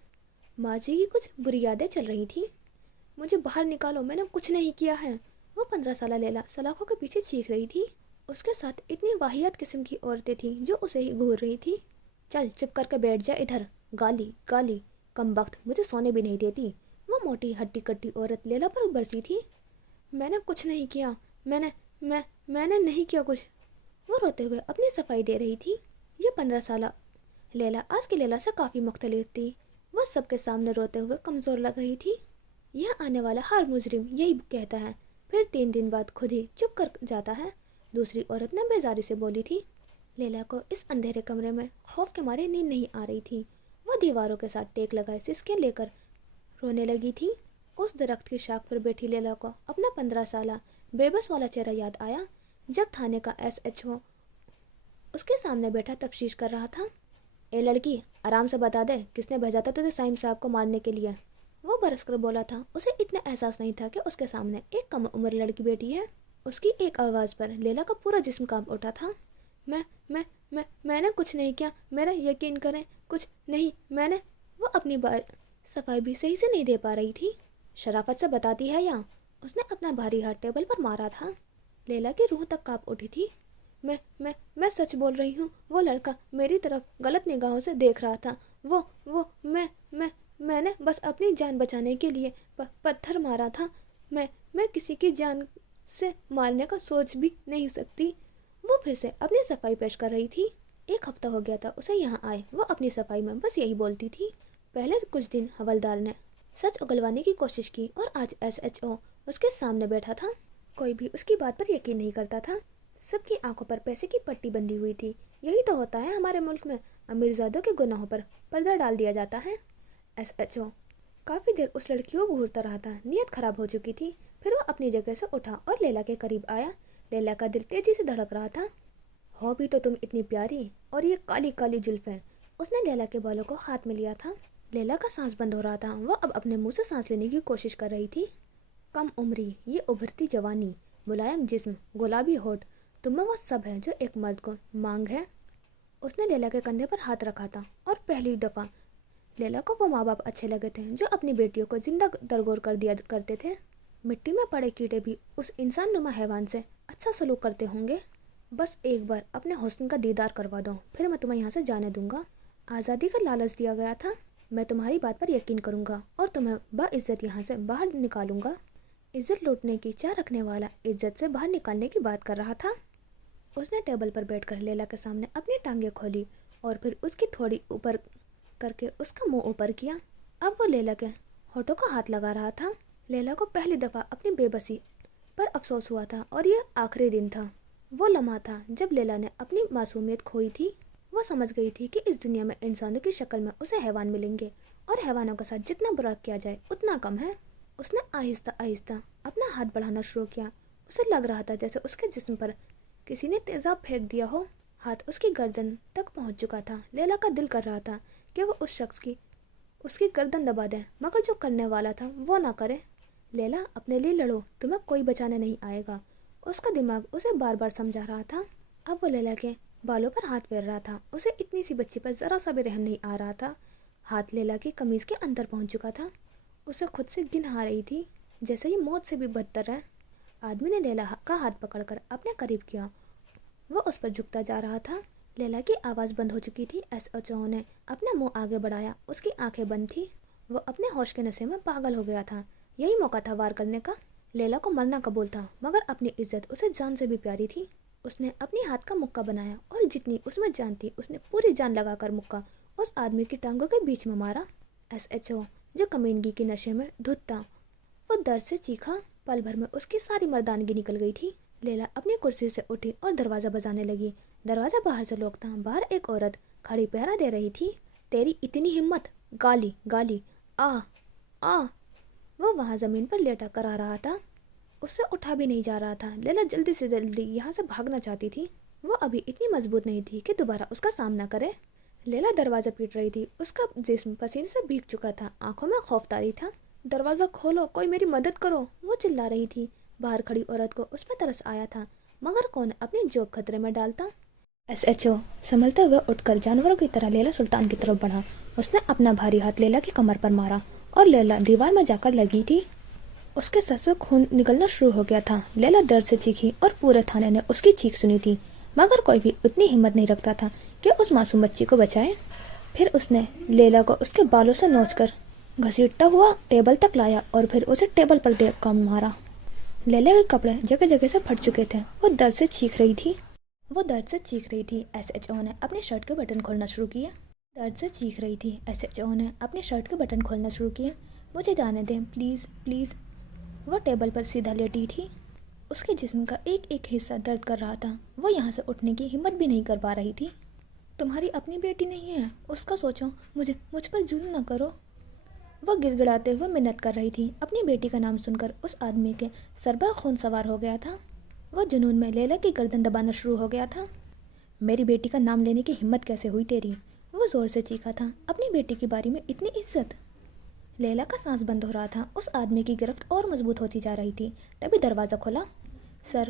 माजी की कुछ बुरी यादें चल रही थी। मुझे बाहर निकालो, मैंने कुछ नहीं किया है। वो 15 साल लैला सलाखों के पीछे चीख रही थी। उसके साथ इतनी वाहियात किस्म की औरतें थीं जो उसे ही घूर रही थी। चल चुप करके बैठ जा इधर। गाली गाली, कम वक्त, मुझे सोने भी नहीं देती। वो मोटी हट्टी कट्टी औरत लैला पर बरसी थी। मैंने कुछ नहीं किया, मैंने नहीं किया कुछ। वो रोते हुए अपनी सफाई दे रही थी। ये 15 साल लैला आज की लैला से काफ़ी मुख्तलिफ थी। वह सबके सामने रोते हुए कमज़ोर लग रही थी। यह आने वाला हर मुजरिम यही कहता है, फिर 3 दिन बाद खुद ही चुप कर जाता है। दूसरी औरत ने बेजारी से बोली थी। लैला को इस अंधेरे कमरे में खौफ के मारे नींद नहीं आ रही थी। वो दीवारों के साथ टेक लगाए सिसके लेकर रोने लगी थी। उस दरख्त की शाख पर बैठी लैला को अपना 15 साल बेबस वाला चेहरा याद आया, जब थाने का SHO उसके सामने बैठा तफ्तीश कर रहा था। ए लड़की, आराम से बता दे, किसने भेजा था तुझे साइम साहब को मारने के लिए? वो बरस कर बोला था। उसे इतना एहसास नहीं था कि उसके सामने एक कम उम्र लड़की बैठी है। उसकी एक आवाज़ पर लैला का पूरा जिस्म कांप उठा था। मैंने कुछ नहीं किया, मेरा यकीन करें, कुछ नहीं मैंने। वो अपनी बार सफाई भी सही से नहीं दे पा रही थी। शराफत से बताती है या? उसने अपना भारी हाथ टेबल पर मारा था। लैला की रूह तक कांप उठी थी। मैं सच बोल रही हूँ। वो लड़का मेरी तरफ गलत निगाहों से देख रहा था। वो मैंने बस अपनी जान बचाने के लिए पत्थर मारा था। मैं किसी की जान से मारने का सोच भी नहीं सकती। वो फिर से अपनी सफाई पेश कर रही थी। 1 हफ्ता हो गया था उसे यहाँ आए। वो अपनी सफाई में बस यही बोलती थी। पहले कुछ दिन हवलदार ने सच उगलवाने की कोशिश की, और आज SHO उसके सामने बैठा था। कोई भी उसकी बात पर यकीन नहीं करता था। سب کی آنکھوں پر پیسے کی پٹی بندھی ہوئی تھی۔ یہی تو ہوتا ہے ہمارے ملک میں، امیرزادوں کے گناہوں پر پردہ ڈال دیا جاتا ہے۔ ایس ایچ او کافی دیر اس لڑکی کو گھورتا رہا تھا، نیت خراب ہو چکی تھی۔ پھر وہ اپنی جگہ سے اٹھا اور لیلا کے قریب آیا۔ لیلا کا دل تیزی سے دھڑک رہا تھا۔ ہو بھی تو تم اتنی پیاری، اور یہ کالی کالی زلفیں۔ اس نے لیلا کے بالوں کو ہاتھ میں لیا تھا۔ لیلا کا سانس بند ہو رہا تھا، وہ اب اپنے منہ سے سانس لینے کی کوشش کر رہی تھی۔ کم عمری، یہ ابھرتی جوانی، ملائم جسم، گلابی ہونٹ، تم میں وہ سب ہے جو ایک مرد کو مانگ ہے۔ اس نے لیلا کے کندھے پر ہاتھ رکھا تھا، اور پہلی دفعہ لیلا کو وہ ماں باپ اچھے لگے تھے جو اپنی بیٹیوں کو زندہ درگور کر دیا کرتے تھے۔ مٹی میں پڑے کیڑے بھی اس انسان نما حیوان سے اچھا سلوک کرتے ہوں گے۔ بس ایک بار اپنے حسن کا دیدار کروا دو، پھر میں تمہیں یہاں سے جانے دوں گا۔ آزادی کا لالچ دیا گیا تھا، میں تمہاری بات پر یقین کروں گا اور تمہیں باعزت یہاں سے باہر نکالوں گا۔ عزت لوٹنے کی چاہ رکھنے والا عزت سے باہر نکالنے کی بات کر رہا تھا۔ اس نے ٹیبل پر بیٹھ کر لیلا کے سامنے اپنی ٹانگیں کھولی اور پھر اس کی تھوڑی اوپر کر کے اس کا منہ اوپر کیا۔ اب وہ لیلا کے ہونٹوں کو ہاتھ لگا رہا تھا۔ لیلا کو پہلی دفعہ اپنی بے بسی پر افسوس ہوا تھا، اور یہ آخری دن تھا، وہ لمحہ تھا جب لیلا نے اپنی معصومیت کھوئی تھی۔ وہ سمجھ گئی تھی کہ اس دنیا میں انسانوں کی شکل میں اسے حیوان ملیں گے، اور حیوانوں کے ساتھ جتنا برا کیا جائے اتنا کم ہے۔ اس نے آہستہ آہستہ اپنا ہاتھ بڑھانا شروع کیا۔ اسے لگ رہا تھا جیسے اس کے جسم پر کسی نے تیزاب پھینک دیا ہو۔ ہاتھ اس کی گردن تک پہنچ چکا تھا۔ لیلا کا دل کر رہا تھا کہ وہ اس شخص کی اس کی گردن دبا دے، مگر جو کرنے والا تھا وہ نہ کرے۔ لیلا، اپنے لیے لڑو، تمہیں کوئی بچانے نہیں آئے گا۔ اس کا دماغ اسے بار بار سمجھا رہا تھا۔ اب وہ لیلا کے بالوں پر ہاتھ پھیر رہا تھا۔ اسے اتنی سی بچی پر ذرا سا بھی رحم نہیں آ رہا تھا۔ ہاتھ لیلا کی قمیض کے اندر پہنچ چکا تھا۔ اسے خود سے گنہ رہی تھی، جیسے یہ موت سے بھی بدتر ہے۔ آدمی نے لیلا کا ہاتھ پکڑ کر اپنے قریب کیا، وہ اس پر جھکتا جا رہا تھا۔ لیلا کی آواز بند ہو چکی تھی۔ ایس ایچ او نے اپنا منہ آگے بڑھایا، اس کی آنکھیں بند تھی، وہ اپنے ہوش کے نشے میں پاگل ہو گیا تھا۔ یہی موقع تھا وار کرنے کا۔ لیلا کو مرنا قبول تھا، مگر اپنی عزت اسے جان سے بھی پیاری تھی۔ اس نے اپنی ہاتھ کا مکہ بنایا، اور جتنی اس میں جان تھی اس نے پوری جان لگا کر مکہ اس آدمی کی ٹانگوں کے بیچ میں مارا۔ ایس ایچ او جو کمینگی کے نشے میں دھت تھا، وہ درد سے چیخا۔ پل بھر میں اس کی ساری مردانگی نکل گئی تھی۔ لیلا اپنی کرسی سے اٹھی اور دروازہ بجانے لگی۔ دروازہ باہر سے لوگ تھا، باہر ایک عورت کھڑی پہرا دے رہی تھی۔ تیری اتنی ہمت! گالی گالی! آ آ! وہ وہاں زمین پر لیٹا کر آ رہا تھا، اس سے اٹھا بھی نہیں جا رہا تھا۔ لیلا جلدی سے جلدی یہاں سے بھاگنا چاہتی تھی، وہ ابھی اتنی مضبوط نہیں تھی کہ دوبارہ اس کا سامنا کرے۔ لیلا دروازہ پیٹ رہی تھی، اس کا جسم پسینے سے بھیگ چکا تھا، آنکھوں میں خوف طاری تھا۔ دروازہ کھولو، کوئی میری مدد کرو، وہ چلا رہی تھی۔ باہر کھڑی عورت کو اس پہ ترس آیا تھا، مگر کون اپنی جوب خطرے میں ڈالتا۔ ایس ایچ او سنبھلتے ہوئے اٹھ کر جانوروں کی طرح لیلا سلطان کی طرف بڑھا۔ اس نے اپنا بھاری ہاتھ لیلا کی کمر پر مارا، اور لیلا دیوار میں جا کر لگی تھی۔ اس کے سر سے خون نکلنا شروع ہو گیا تھا۔ لیلا درد سے چیخی، اور پورے تھانے نے اس کی چیخ سنی تھی، مگر کوئی بھی اتنی ہمت نہیں رکھتا تھا کہ اس معصوم بچی کو بچائے۔ پھر اس نے لیلا کو اس کے بالوں سے نوچ کر گھسیٹتا ہوا ٹیبل تک لایا، اور پھر اسے ٹیبل پر دے کر مارا۔ لیلا کے کپڑے جگہ جگہ سے پھٹ چکے تھے، وہ درد سے چیخ رہی تھی۔ ایس ایچ او نے اپنے شرٹ کے بٹن کھولنا شروع کیے۔ ایس ایچ او نے اپنے شرٹ کے بٹن کھولنا شروع کیے۔ مجھے جانے دیں، پلیز پلیز۔ وہ ٹیبل پر سیدھا لیٹی تھی، اس کے جسم کا ایک ایک حصہ درد کر رہا تھا، وہ یہاں سے اٹھنے کی ہمت بھی نہیں کر پا رہی تھی۔ تمہاری اپنی بیٹی نہیں ہے، اس کا سوچو، مجھ پر ظلم نہ کرو، وہ گڑ گڑاتے ہوئے منت کر رہی تھی۔ اپنی بیٹی کا نام سن کر اس آدمی کے سر پر خون سوار ہو گیا تھا، وہ جنون میں لیلا کی گردن دبانا شروع ہو گیا تھا۔ میری بیٹی کا نام لینے کی ہمت کیسے ہوئی تیری؟ وہ زور سے چیخا تھا۔ اپنی بیٹی کی باری میں اتنی عزت! لیلا کا سانس بند ہو رہا تھا، اس آدمی کی گرفت اور مضبوط ہوتی جا رہی تھی۔ تبھی دروازہ کھلا۔ سر،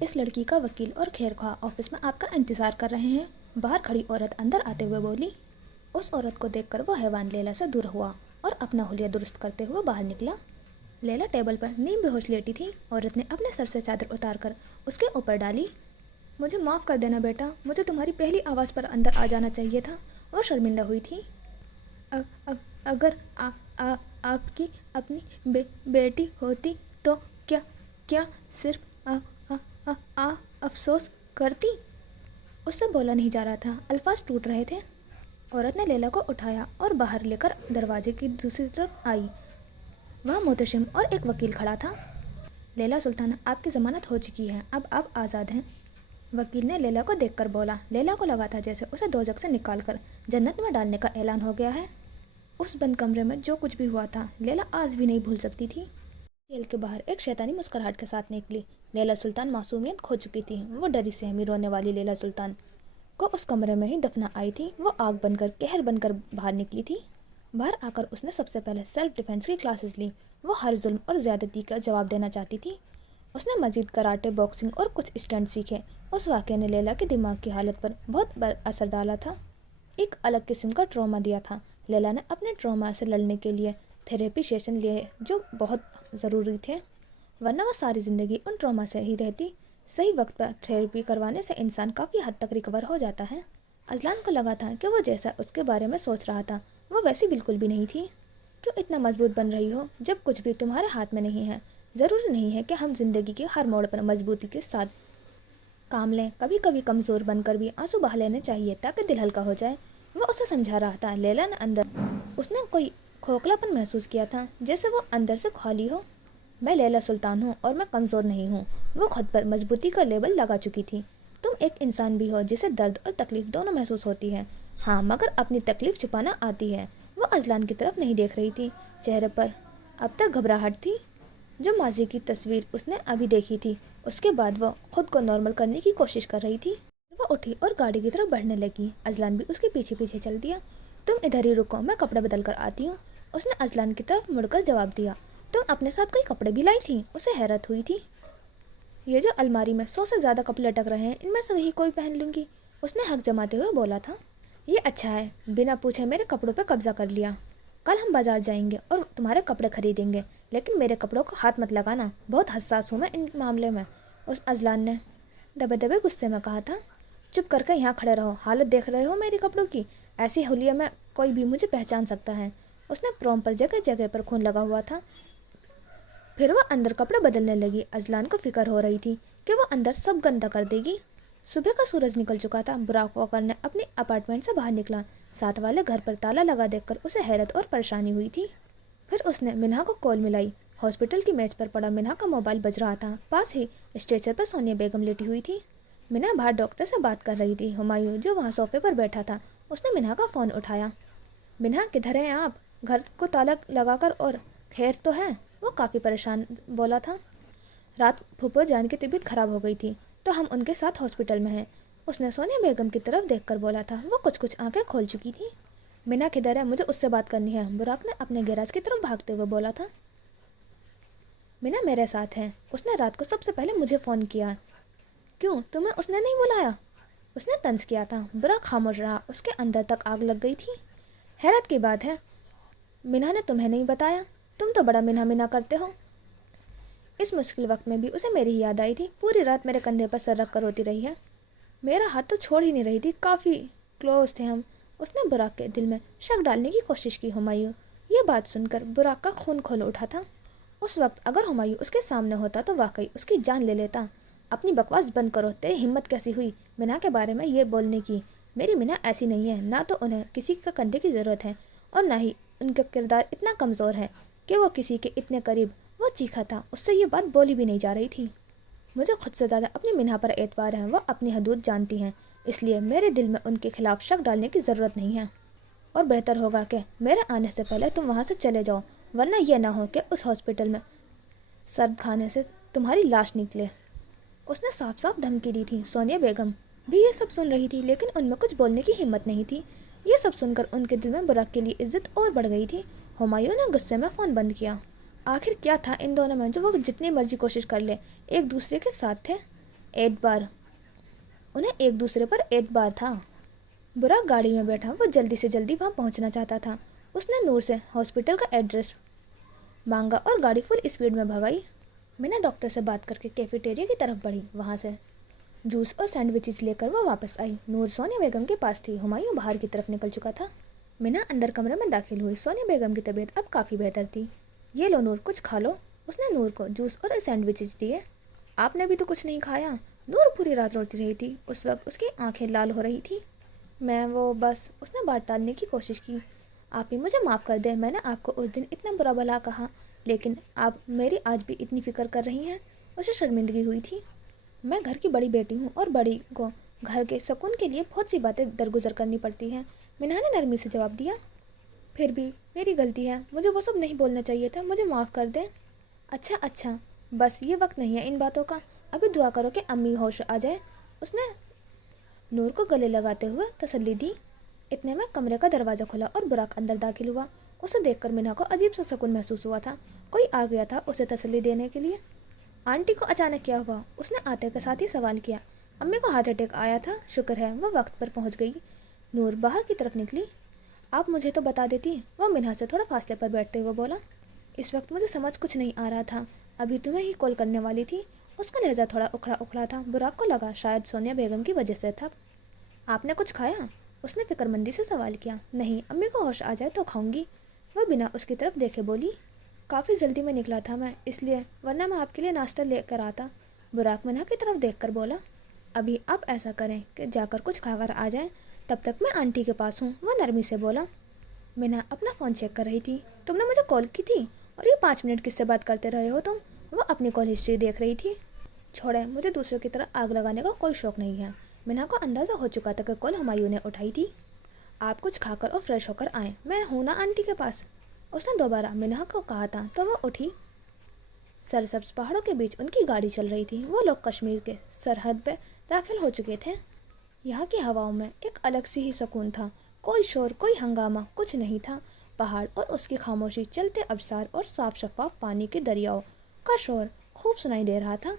اس لڑکی کا وکیل اور خیر خواہ آفس میں آپ کا انتظار کر رہے ہیں، باہر کھڑی عورت اندر آتے ہوئے بولی۔ اس عورت کو دیکھ کر وہ حیوان لیلا سے دور ہوا اور اپنا حلیہ درست کرتے ہوئے باہر نکلا۔ لیلا ٹیبل پر نیم بے ہوش لیٹی تھی۔ عورت نے اپنے سر سے چادر اتار کر اس کے اوپر ڈالی۔ مجھے معاف کر دینا بیٹا، مجھے تمہاری پہلی آواز پر اندر آ جانا چاہیے تھا، اور شرمندہ ہوئی تھی۔ اگر آپ کی اپنی بیٹی ہوتی تو کیا صرف افسوس کرتی؟ اس سے بولا نہیں جا رہا تھا، الفاظ ٹوٹ رہے تھے۔ عورت نے لیلا کو اٹھایا اور باہر لے کر دروازے کی دوسری طرف آئی۔ وہاں محتشم اور ایک وکیل کھڑا تھا۔ لیلا سلطان، آپ کی ضمانت ہو چکی ہے، اب آپ آزاد ہیں۔ وکیل نے لیلا کو دیکھ کر بولا۔ لیلا کو لگا تھا جیسے اسے دوزخ سے نکال کر جنت میں ڈالنے کا اعلان ہو گیا ہے۔ اس بند کمرے میں جو کچھ بھی ہوا تھا لیلا آج بھی نہیں بھول سکتی تھی۔ جیل کے باہر ایک شیطانی مسکراہٹ کے ساتھ نکلی۔ لیلا سلطان معصومیت کھو چکی تھی۔ وہ ڈری سہمی رونے والی لیلا سلطان کو اس کمرے میں ہی دفنا آئی تھی۔ وہ آگ بن کر قہر بن کر باہر نکلی تھی۔ باہر آ کر اس نے سب سے پہلے سیلف ڈیفینس کی کلاسز لی۔ وہ ہر ظلم اور زیادتی کا جواب دینا چاہتی تھی۔ اس نے مزید کراٹے، باکسنگ اور کچھ اسٹنٹ سیکھے۔ اس واقعے نے لیلا کے دماغ کی حالت پر بہت بڑا اثر ڈالا تھا، ایک الگ قسم کا ٹراما دیا تھا۔ لیلا نے اپنے ٹراما سے لڑنے کے لیے تھیراپی سیشن لیے جو بہت ضروری تھے، ورنہ وہ ساری زندگی ان ٹراما سے ہی رہتی۔ صحیح وقت پر تھیراپی کروانے سے انسان کافی حد تک ریکور ہو جاتا ہے۔ اذلان کو لگا تھا کہ وہ جیسا اس کے بارے میں سوچ رہا تھا وہ ویسی بالکل بھی نہیں تھی۔ کیوں اتنا مضبوط بن رہی ہو جب کچھ بھی تمہارے ہاتھ میں نہیں ہے؟ ضروری نہیں ہے کہ ہم زندگی کے ہر موڑ پر مضبوطی کے ساتھ کام لیں، کبھی کبھی کمزور بن کر بھی آنسو بہا لینے چاہیے تاکہ دل ہلکا ہو جائے۔ وہ اسے سمجھا رہا تھا۔ لیلا نے اندر اس نے کوئی کھوکھلا پن محسوس کیا تھا، جیسے وہ اندر سے خالی ہو۔ میں لیلا سلطان ہوں اور میں کمزور نہیں ہوں۔ وہ خود پر مضبوطی کا لیبل لگا چکی تھی۔ تم ایک انسان بھی ہو جسے درد اور تکلیف دونوں محسوس ہوتی ہے، ہاں، مگر اپنی تکلیف چھپانا آتی ہے۔ وہ اذلان کی طرف نہیں دیکھ رہی تھی۔ چہرے پر اب تک گھبراہٹ تھی، جو ماضی کی تصویر اس نے ابھی دیکھی تھی۔ اس کے بعد وہ خود کو نارمل کرنے کی کوشش کر رہی تھی۔ وہ اٹھی اور گاڑی کی طرف بڑھنے لگی۔ اذلان بھی اس کے پیچھے پیچھے چل دیا۔ تم ادھر ہی رکو، میں کپڑے بدل کر آتی ہوں، اس نے اذلان کی طرف مڑ کر جواب دیا۔ تم اپنے ساتھ کوئی کپڑے بھی لائی تھی؟ اسے حیرت ہوئی تھی۔ یہ جو الماری میں 100 سے زیادہ کپڑے لٹک رہے ہیں، ان میں سے وہی کوئی پہن لوں گی، اس نے حق جماتے ہوئے بولا تھا۔ یہ اچھا ہے، بنا پوچھے میرے کپڑوں پہ قبضہ کر لیا۔ کل ہم بازار جائیں گے اور تمہارے کپڑے خریدیں گے، لیکن میرے کپڑوں کو ہاتھ مت لگانا، بہت حساس ہوں میں ان معاملے میں، اس اذلان نے دبے دبے غصے میں کہا تھا۔ چپ کر کے یہاں کھڑے رہو، حالت دیکھ رہے ہو میری کپڑوں کی، ایسی حلیے میں کوئی بھی مجھے پہچان سکتا ہے۔ اس نے پروم پر جگہ جگہ پر خون لگا ہوا تھا۔ پھر وہ اندر کپڑے بدلنے لگی۔ اذلان کو فکر ہو رہی تھی کہ وہ اندر سب گندہ کر دے گی۔ صبح کا سورج نکل چکا تھا۔ براک واکر نے اپنی اپارٹمنٹ سے باہر نکلا۔ ساتھ والے گھر پر تالا لگا دیکھ کر اسے حیرت اور پریشانی ہوئی تھی۔ پھر اس نے منہا کو کال ملائی۔ ہاسپٹل کی میز پر پڑا منہا کا موبائل بج رہا تھا۔ پاس ہی اسٹریچر پر سونیا بیگم لیٹی ہوئی تھی۔ منہا باہر ڈاکٹر سے بات کر رہی تھی۔ ہمایوں جو وہاں صوفے پر بیٹھا تھا، اس نے منہا کا فون اٹھایا۔ منہا، کدھر ہیں آپ؟ گھر کو تالا لگا کر، اور خیر تو ہے؟ وہ کافی پریشان بولا تھا۔ رات پھوپھو جان کی طبیعت خراب ہو گئی تھی تو ہم ان کے ساتھ ہاسپٹل میں ہیں، اس نے سونیا بیگم کی طرف دیکھ کر بولا تھا۔ وہ کچھ آنکھیں کھول چکی تھی۔ منہا کدھر ہے؟ مجھے اس سے بات کرنی ہے، براک نے اپنے گیراج کی طرف بھاگتے ہوئے بولا تھا۔ منہا میرے ساتھ ہے، اس نے رات کو سب سے پہلے مجھے فون کیا۔ کیوں، تمہیں اس نے نہیں بلایا؟ اس نے طنز کیا تھا۔ براک خاموش رہا، اس کے اندر تک آگ لگ گئی تھی۔ حیرت کی بات ہے، منہا نے تمہیں نہیں بتایا؟ تم تو بڑا منہا منہا کرتے ہو۔ اس مشکل وقت میں بھی اسے میری ہی یاد آئی تھی، پوری رات میرے کندھے پر سر رکھ کر روتی رہی ہے، میرا ہاتھ تو چھوڑ ہی نہیں رہی تھی، کافی کلوز تھے ہم۔ اس نے براک کے دل میں شک ڈالنے کی کوشش کی۔ ہمایوں، یہ بات سن کر براک کا خون کھول اٹھا تھا۔ اس وقت اگر ہمایوں اس کے سامنے ہوتا تو واقعی اس کی جان لے لیتا۔ اپنی بکواس بند کرو، تیری ہمت کیسی ہوئی منہا کے بارے میں یہ بولنے کی؟ میری منہا ایسی نہیں ہے، نہ تو انہیں کسی کا کندھے کی ضرورت ہے، اور نہ ہی ان کا کردار اتنا کمزور ہے کہ وہ کسی کے اتنے قریب۔ وہ چیخا تھا، اس سے یہ بات بولی بھی نہیں جا رہی تھی۔ مجھے خود سے زیادہ اپنی منہا پر اعتبار ہے، وہ اپنی حدود جانتی ہیں، اس لیے میرے دل میں ان کے خلاف شک ڈالنے کی ضرورت نہیں ہے، اور بہتر ہوگا کہ میرے آنے سے پہلے تم وہاں سے چلے جاؤ، ورنہ یہ نہ ہو کہ اس ہاسپٹل میں سرد کھانے سے تمہاری لاش نکلے۔ اس نے صاف صاف دھمکی دی تھی۔ سونیا بیگم بھی یہ سب سن رہی تھی، لیکن ان میں کچھ بولنے کی ہمت نہیں تھی۔ یہ سب سن کر ان کے دل میں براک کے لیے عزت اور بڑھ گئی تھی۔ ہمایوں نے غصے میں فون بند کیا۔ آخر کیا تھا ان دونوں میں جو وہ جتنی مرضی کوشش کر لے ایک دوسرے کے ساتھ تھے؟ اعتبار، انہیں ایک دوسرے پر اعتبار تھا۔ براک گاڑی میں بیٹھا، وہ جلدی سے جلدی وہاں پہنچنا چاہتا تھا۔ اس نے نور سے ہاسپٹل کا ایڈریس مانگا اور گاڑی فل اسپیڈ میں بھگائی۔ منہا ڈاکٹر سے بات کر کے کیفیٹیریا کی طرف بڑھی، وہاں سے جوس اور سینڈوچز لے کر وہ واپس آئی۔ نور سونیا بیگم کے پاس تھی، ہمایوں باہر کی طرف نکل چکا تھا۔ منہا اندر کمرے میں داخل ہوئی۔ سونیا بیگم کی طبیعت اب کافی بہتر تھی۔ یہ لو نور، کچھ کھا لو، اس نے نور کو جوس اور سینڈوچز دیے۔ آپ نے بھی تو کچھ نہیں کھایا؟ نور پوری رات روتی رہی تھی، اس وقت اس کی آنکھیں لال ہو رہی تھی۔ میں وہ بس، اس نے بات ٹالنے کی کوشش کی۔ آپ ہی مجھے معاف کر دیں، میں نے آپ کو اس دن اتنا برا بھلا کہا، لیکن آپ میری آج بھی اتنی فکر کر رہی ہیں؟ اسے شرمندگی ہوئی تھی۔ میں گھر کی بڑی بیٹی ہوں اور بڑی کو گھر کے سکون کے لیے بہت سی باتیں درگزر کرنی پڑتی ہیں، منہا نے نرمی سے جواب دیا۔ پھر بھی میری غلطی ہے، مجھے وہ سب نہیں بولنا چاہیے تھا، مجھے معاف کر دیں۔ اچھا بس یہ وقت نہیں ہے ان باتوں کا، ابھی دعا کرو کہ امی ہوش آ جائے، اس نے نور کو گلے لگاتے ہوئے تسلی دی۔ اتنے میں کمرے کا دروازہ کھلا اور براق اندر داخل ہوا۔ اسے دیکھ کر منہا کو عجیب سا سکون محسوس ہوا تھا، کوئی آ گیا تھا اسے تسلی دینے کے لیے۔ آنٹی کو اچانک کیا ہوا؟ اس نے آتے کے ساتھ ہی سوال کیا۔ امی کو ہارٹ اٹیک آیا تھا، شکر ہے وہ وقت پر پہنچ گئی۔ نور باہر کی طرف نکلی۔ آپ مجھے تو بتا دیتی، وہ منہا سے تھوڑا فاصلے پر بیٹھتے ہوئے بولا۔ اس وقت مجھے سمجھ کچھ نہیں آ رہا تھا، ابھی تمہیں ہی کال کرنے والی تھی۔ اس کا لہجہ تھوڑا اکھڑا تھا، براق کو لگا شاید سونیا بیگم کی وجہ سے تھا۔ آپ نے کچھ کھایا؟ اس نے فکر مندی سے سوال کیا۔ نہیں، امی کو ہوش آ جائے تو کھاؤں گی، وہ بنا اس کی طرف دیکھے بولی۔ کافی جلدی میں نکلا تھا میں، اس لیے، ورنہ میں آپ کے لیے ناشتہ لے کر آتا، براق منہا کی طرف دیکھ کر بولا۔ ابھی آپ ایسا کریں کہ جا کر کچھ کھا کر آ جائیں، تب تک میں آنٹی کے پاس ہوں، وہ نرمی سے بولا۔ منہا اپنا فون چیک کر رہی تھی۔ تم نے مجھے کال کی تھی اور یہ 5 منٹ کس سے بات کرتے رہے ہو تم؟ وہ اپنی کال ہسٹری دیکھ رہی تھی۔ چھوڑے، مجھے دوسروں کی طرح آگ لگانے کا کوئی شوق نہیں ہے۔ منہا کو اندازہ ہو چکا تھا کہ کال ہمایوں نے اٹھائی تھی۔ آپ کچھ کھا کر اور فریش ہو کر آئیں، میں ہوں نا آنٹی کے پاس، اس نے دوبارہ منہا کو کہا تھا تو وہ اٹھی۔ سرسبز پہاڑوں کے بیچ ان کی گاڑی چل رہی تھی۔ وہ لوگ کشمیر کے سرحد پہ داخل ہو چکے تھے۔ یہاں کی ہواؤں میں ایک الگ سی ہی سکون تھا، کوئی شور، کوئی ہنگامہ، کچھ نہیں تھا۔ پہاڑ اور اس کی خاموشی، چلتے ابصار اور صاف شفاف پانی کے دریاؤں کا شور خوب سنائی دے رہا تھا۔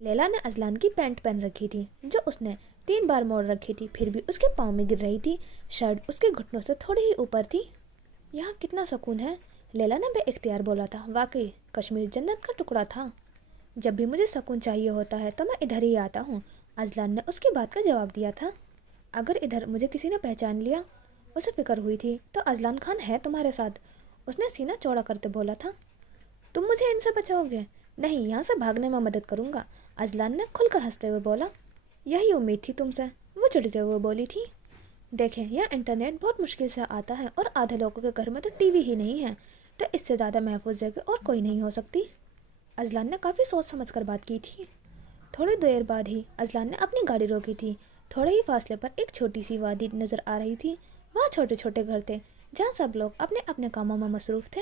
لیلا نے اذلان کی پینٹ پہن رکھی تھی جو اس نے 3 بار موڑ رکھی تھی، پھر بھی اس کے پاؤں میں گر رہی تھی۔ شرٹ اس کے گھٹنوں سے تھوڑی ہی اوپر تھی۔ یہاں کتنا سکون ہے، لیلا نے بے اختیار بولا تھا۔ واقعی کشمیر جنت کا ٹکڑا تھا۔ جب بھی مجھے سکون چاہیے ہوتا ہے تو میں ادھر ہی آتا ہوں، اذلان نے اس کی بات کا جواب دیا تھا۔ اگر ادھر مجھے کسی نے پہچان لیا، اسے فکر ہوئی تھی، تو اذلان خان ہے تمہارے ساتھ، اس نے سینہ چوڑا کرتے بولا تھا۔ تم مجھے ان سے بچاؤ گے؟ نہیں، یہاں سے بھاگنے میں مدد کروں گا، اذلان نے کھل کر ہنستے ہوئے بولا۔ یہی امید تھی تم سے، وہ چڑھتے ہوئے بولی تھی۔ دیکھیں، یہ انٹرنیٹ بہت مشکل سے آتا ہے اور آدھے لوگوں کے گھر میں تو ٹی وی ہی نہیں ہے، تو اس سے زیادہ محفوظ جگہ اور کوئی نہیں ہو سکتی۔ اذلان نے کافی سوچ سمجھ کر بات کی تھی۔ تھوڑی دیر بعد ہی اذلان نے اپنی گاڑی روکی تھی۔ تھوڑے ہی فاصلے پر ایک چھوٹی سی وادی نظر آ رہی تھی، وہاں چھوٹے چھوٹے گھر تھے جہاں سب لوگ اپنے اپنے کاموں میں مصروف تھے۔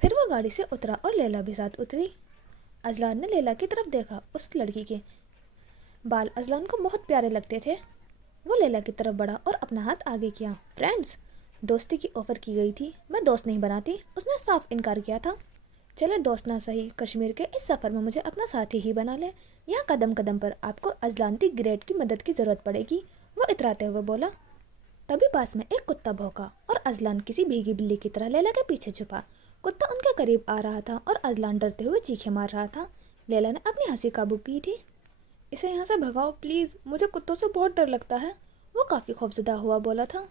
پھر وہ گاڑی سے اترا اور لیلا بھی ساتھ اتری۔ اذلان نے لیلا کی طرف دیکھا، اس لڑکی کے بال اذلان کو بہت پیارے لگتے تھے۔ وہ لیلا کی طرف بڑھا اور اپنا ہاتھ آگے کیا۔ فرینڈز، دوستی کی آفر کی گئی تھی، میں دوست نہیں بناتی، اس نے صاف انکار کیا تھا۔ چلے دوست نہ صحیح، کشمیر کے اس سفر میں مجھے اپنا ساتھی ہی بنا لے، یہاں قدم قدم پر آپ کو اذلان دی گریٹ کی مدد کی ضرورت پڑے گی، وہ اتراتے ہوئے بولا۔ تبھی پاس میں ایک کتا بھونکا اور اذلان کسی بھیگی بلی کی طرح لیلا کے پیچھے چھپا۔ کتا ان کے قریب آ رہا تھا اور اذلان ڈرتے ہوئے چیخیں مار رہا تھا۔ لیلا نے اپنی ہنسی قابو کی تھی۔ اسے یہاں سے بھگاؤ پلیز، مجھے کتوں سے بہت ڈر لگتا ہے، وہ کافی خوفزدہ ہوا بولا تھا۔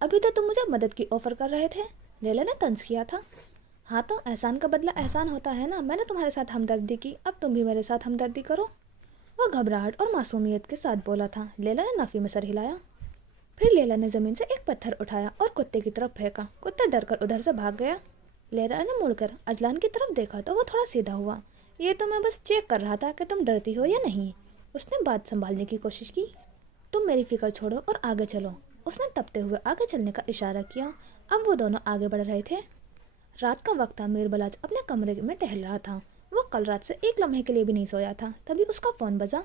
ابھی تو تم مجھے مدد کی آفر کر رہے تھے، لیلا نے طنز کیا تھا۔ ہاں تو احسان کا بدلہ احسان ہوتا ہے نا، میں نے تمہارے ساتھ ہمدردی کی، اب تم بھی میرے ساتھ ہمدردی کرو، وہ گھبراہٹ اور معصومیت کے ساتھ بولا تھا۔ لیلا نے نفی میں سر ہلایا۔ پھر لیلا نے زمین سے ایک پتھر اٹھایا اور کتے کی طرف پھینکا، کتا ڈر کر ادھر سے بھاگ گیا۔ لیلا نے مڑ کر اذلان کی طرف دیکھا تو وہ تھوڑا سیدھا ہوا۔ یہ تو میں بس چیک کر رہا تھا کہ تم ڈرتی ہو یا نہیں، اس نے بات سنبھالنے کی کوشش کی۔ تم میری فکر چھوڑو اور آگے چلو، اس نے تپتے ہوئے آگے چلنے کا اشارہ کیا۔ اب وہ دونوں آگے بڑھ رہے تھے۔ رات کا وقت تھا، میر بلاج اپنے کمرے میں ٹہل رہا تھا، وہ کل رات سے ایک لمحے کے لیے بھی نہیں سویا تھا۔ تبھی اس کا فون بجا۔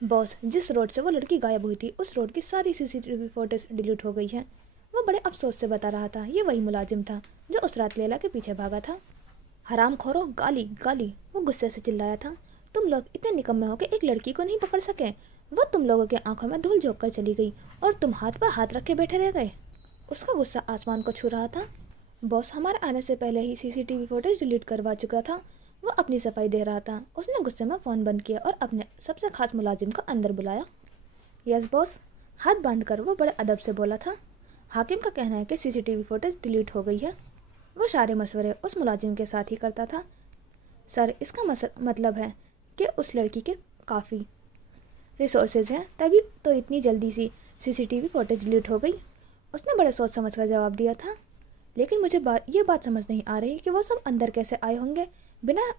باس، جس روڈ سے وہ لڑکی غائب ہوئی تھی اس روڈ کی ساری CCTV فوٹیج ڈیلیٹ ہو گئی ہے، وہ بڑے افسوس سے بتا رہا تھا۔ یہ وہی ملازم تھا جو اس رات لیلا کے پیچھے بھاگا تھا۔ حرام کھورو، گالی گالی، وہ غصے سے چلایا تھا۔ تم لوگ اتنے نکمے ہو کہ ایک لڑکی کو نہیں پکڑ سکے، وہ تم لوگوں کے آنکھوں میں دھول جھونک کر چلی گئی اور تم ہاتھ پر ہاتھ رکھ کے بیٹھے رہ گئے۔ اس کا غصہ آسمان کو چھو رہا تھا۔ باس ہمارے آنے سے پہلے ہی CCTV فوٹیج ڈیلیٹ کروا چکا تھا، وہ اپنی صفائی دے رہا تھا۔ اس نے غصے میں فون بند کیا اور اپنے سب سے خاص ملازم کو اندر بلایا۔ یس باس، ہاتھ باندھ کر وہ بڑے ادب سے بولا تھا۔ حاکم کا کہنا ہے کہ CCTV فوٹیج ڈیلیٹ ہو گئی ہے، وہ سارے مشورے اس ملازم کے ساتھ ہی کرتا تھا۔ سر، اس کا مطلب ہے کہ اس لڑکی کے کافی ریسورسز ہیں، تبھی تو اتنی جلدی سی CCTV فوٹیج ڈیلیٹ ہو گئی، اس نے بڑے سوچ سمجھ کر جواب دیا تھا۔ लेकिन मुझे ये बात समझ नहीं आ रही कि वो सब अंदर कैसे आए होंगे। बिना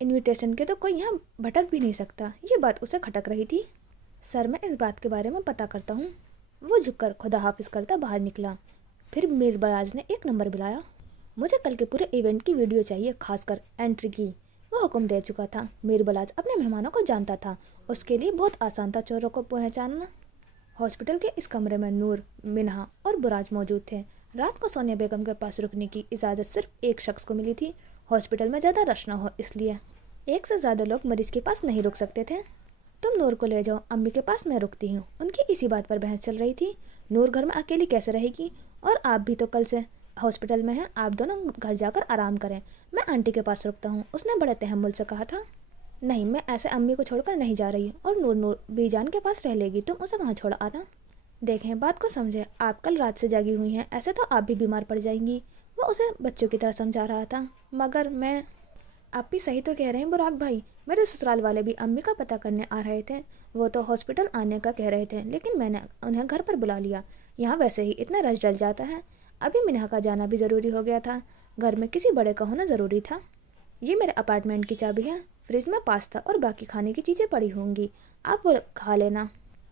इनविटेशन के तो कोई यहाँ भटक भी नहीं सकता। ये बात उसे खटक रही थी। सर, मैं इस बात के बारे में पता करता हूँ। वो झुककर खुदा हाफिज करता बाहर निकला। फिर मीरबराज ने एक नंबर बुलाया। मुझे कल के पूरे इवेंट की वीडियो चाहिए, खासकर एंट्री की। वो हुक्म दे चुका था। मीरबराज अपने मेहमानों को जानता था, उसके लिए बहुत आसान था चोरों को पहचानना। हॉस्पिटल के इस कमरे में नूर, मिन्हा और बुराज मौजूद थे। रात को सोनिया बेगम के पास रुकने की इजाज़त सिर्फ एक शख्स को मिली थी। हॉस्पिटल में ज़्यादा रश ना हो इसलिए एक से ज़्यादा लोग मरीज के पास नहीं रुक सकते थे। तुम नूर को ले जाओ, अम्मी के पास मैं रुकती हूँ। उनकी इसी बात पर बहस चल रही थी। नूर घर में अकेली कैसे रहेगी, और आप भी तो कल से हॉस्पिटल में हैं। आप दोनों घर जाकर आराम करें, मैं आंटी के पास रुकता हूँ, उसने बड़े तहम्मुल से कहा था। नहीं, मैं ऐसे अम्मी को छोड़कर नहीं जा रही, और नूर बीजान के पास रह लेगी, तुम उसे वहाँ छोड़ आना। देखें, बात को समझे, आप कल रात से जागी हुई हैं, ऐसे तो आप भी बीमार पड़ जाएंगी। वो उसे बच्चों की तरह समझा रहा था। मगर मैं, आप भी सही तो कह रहे हैं बुराक भाई। मेरे ससुराल वाले भी अम्मी का पता करने आ रहे थे। वो तो हॉस्पिटल आने का कह रहे थे, लेकिन मैंने उन्हें घर पर बुला लिया। यहाँ वैसे ही इतना रश डल जाता है। अभी मिन्हा का जाना भी ज़रूरी हो गया था। घर में किसी बड़े का होना ज़रूरी था। ये मेरे अपार्टमेंट की चाबी है। फ्रिज में पास्ता और बाकी खाने की चीज़ें पड़ी होंगी, आप वो खा लेना।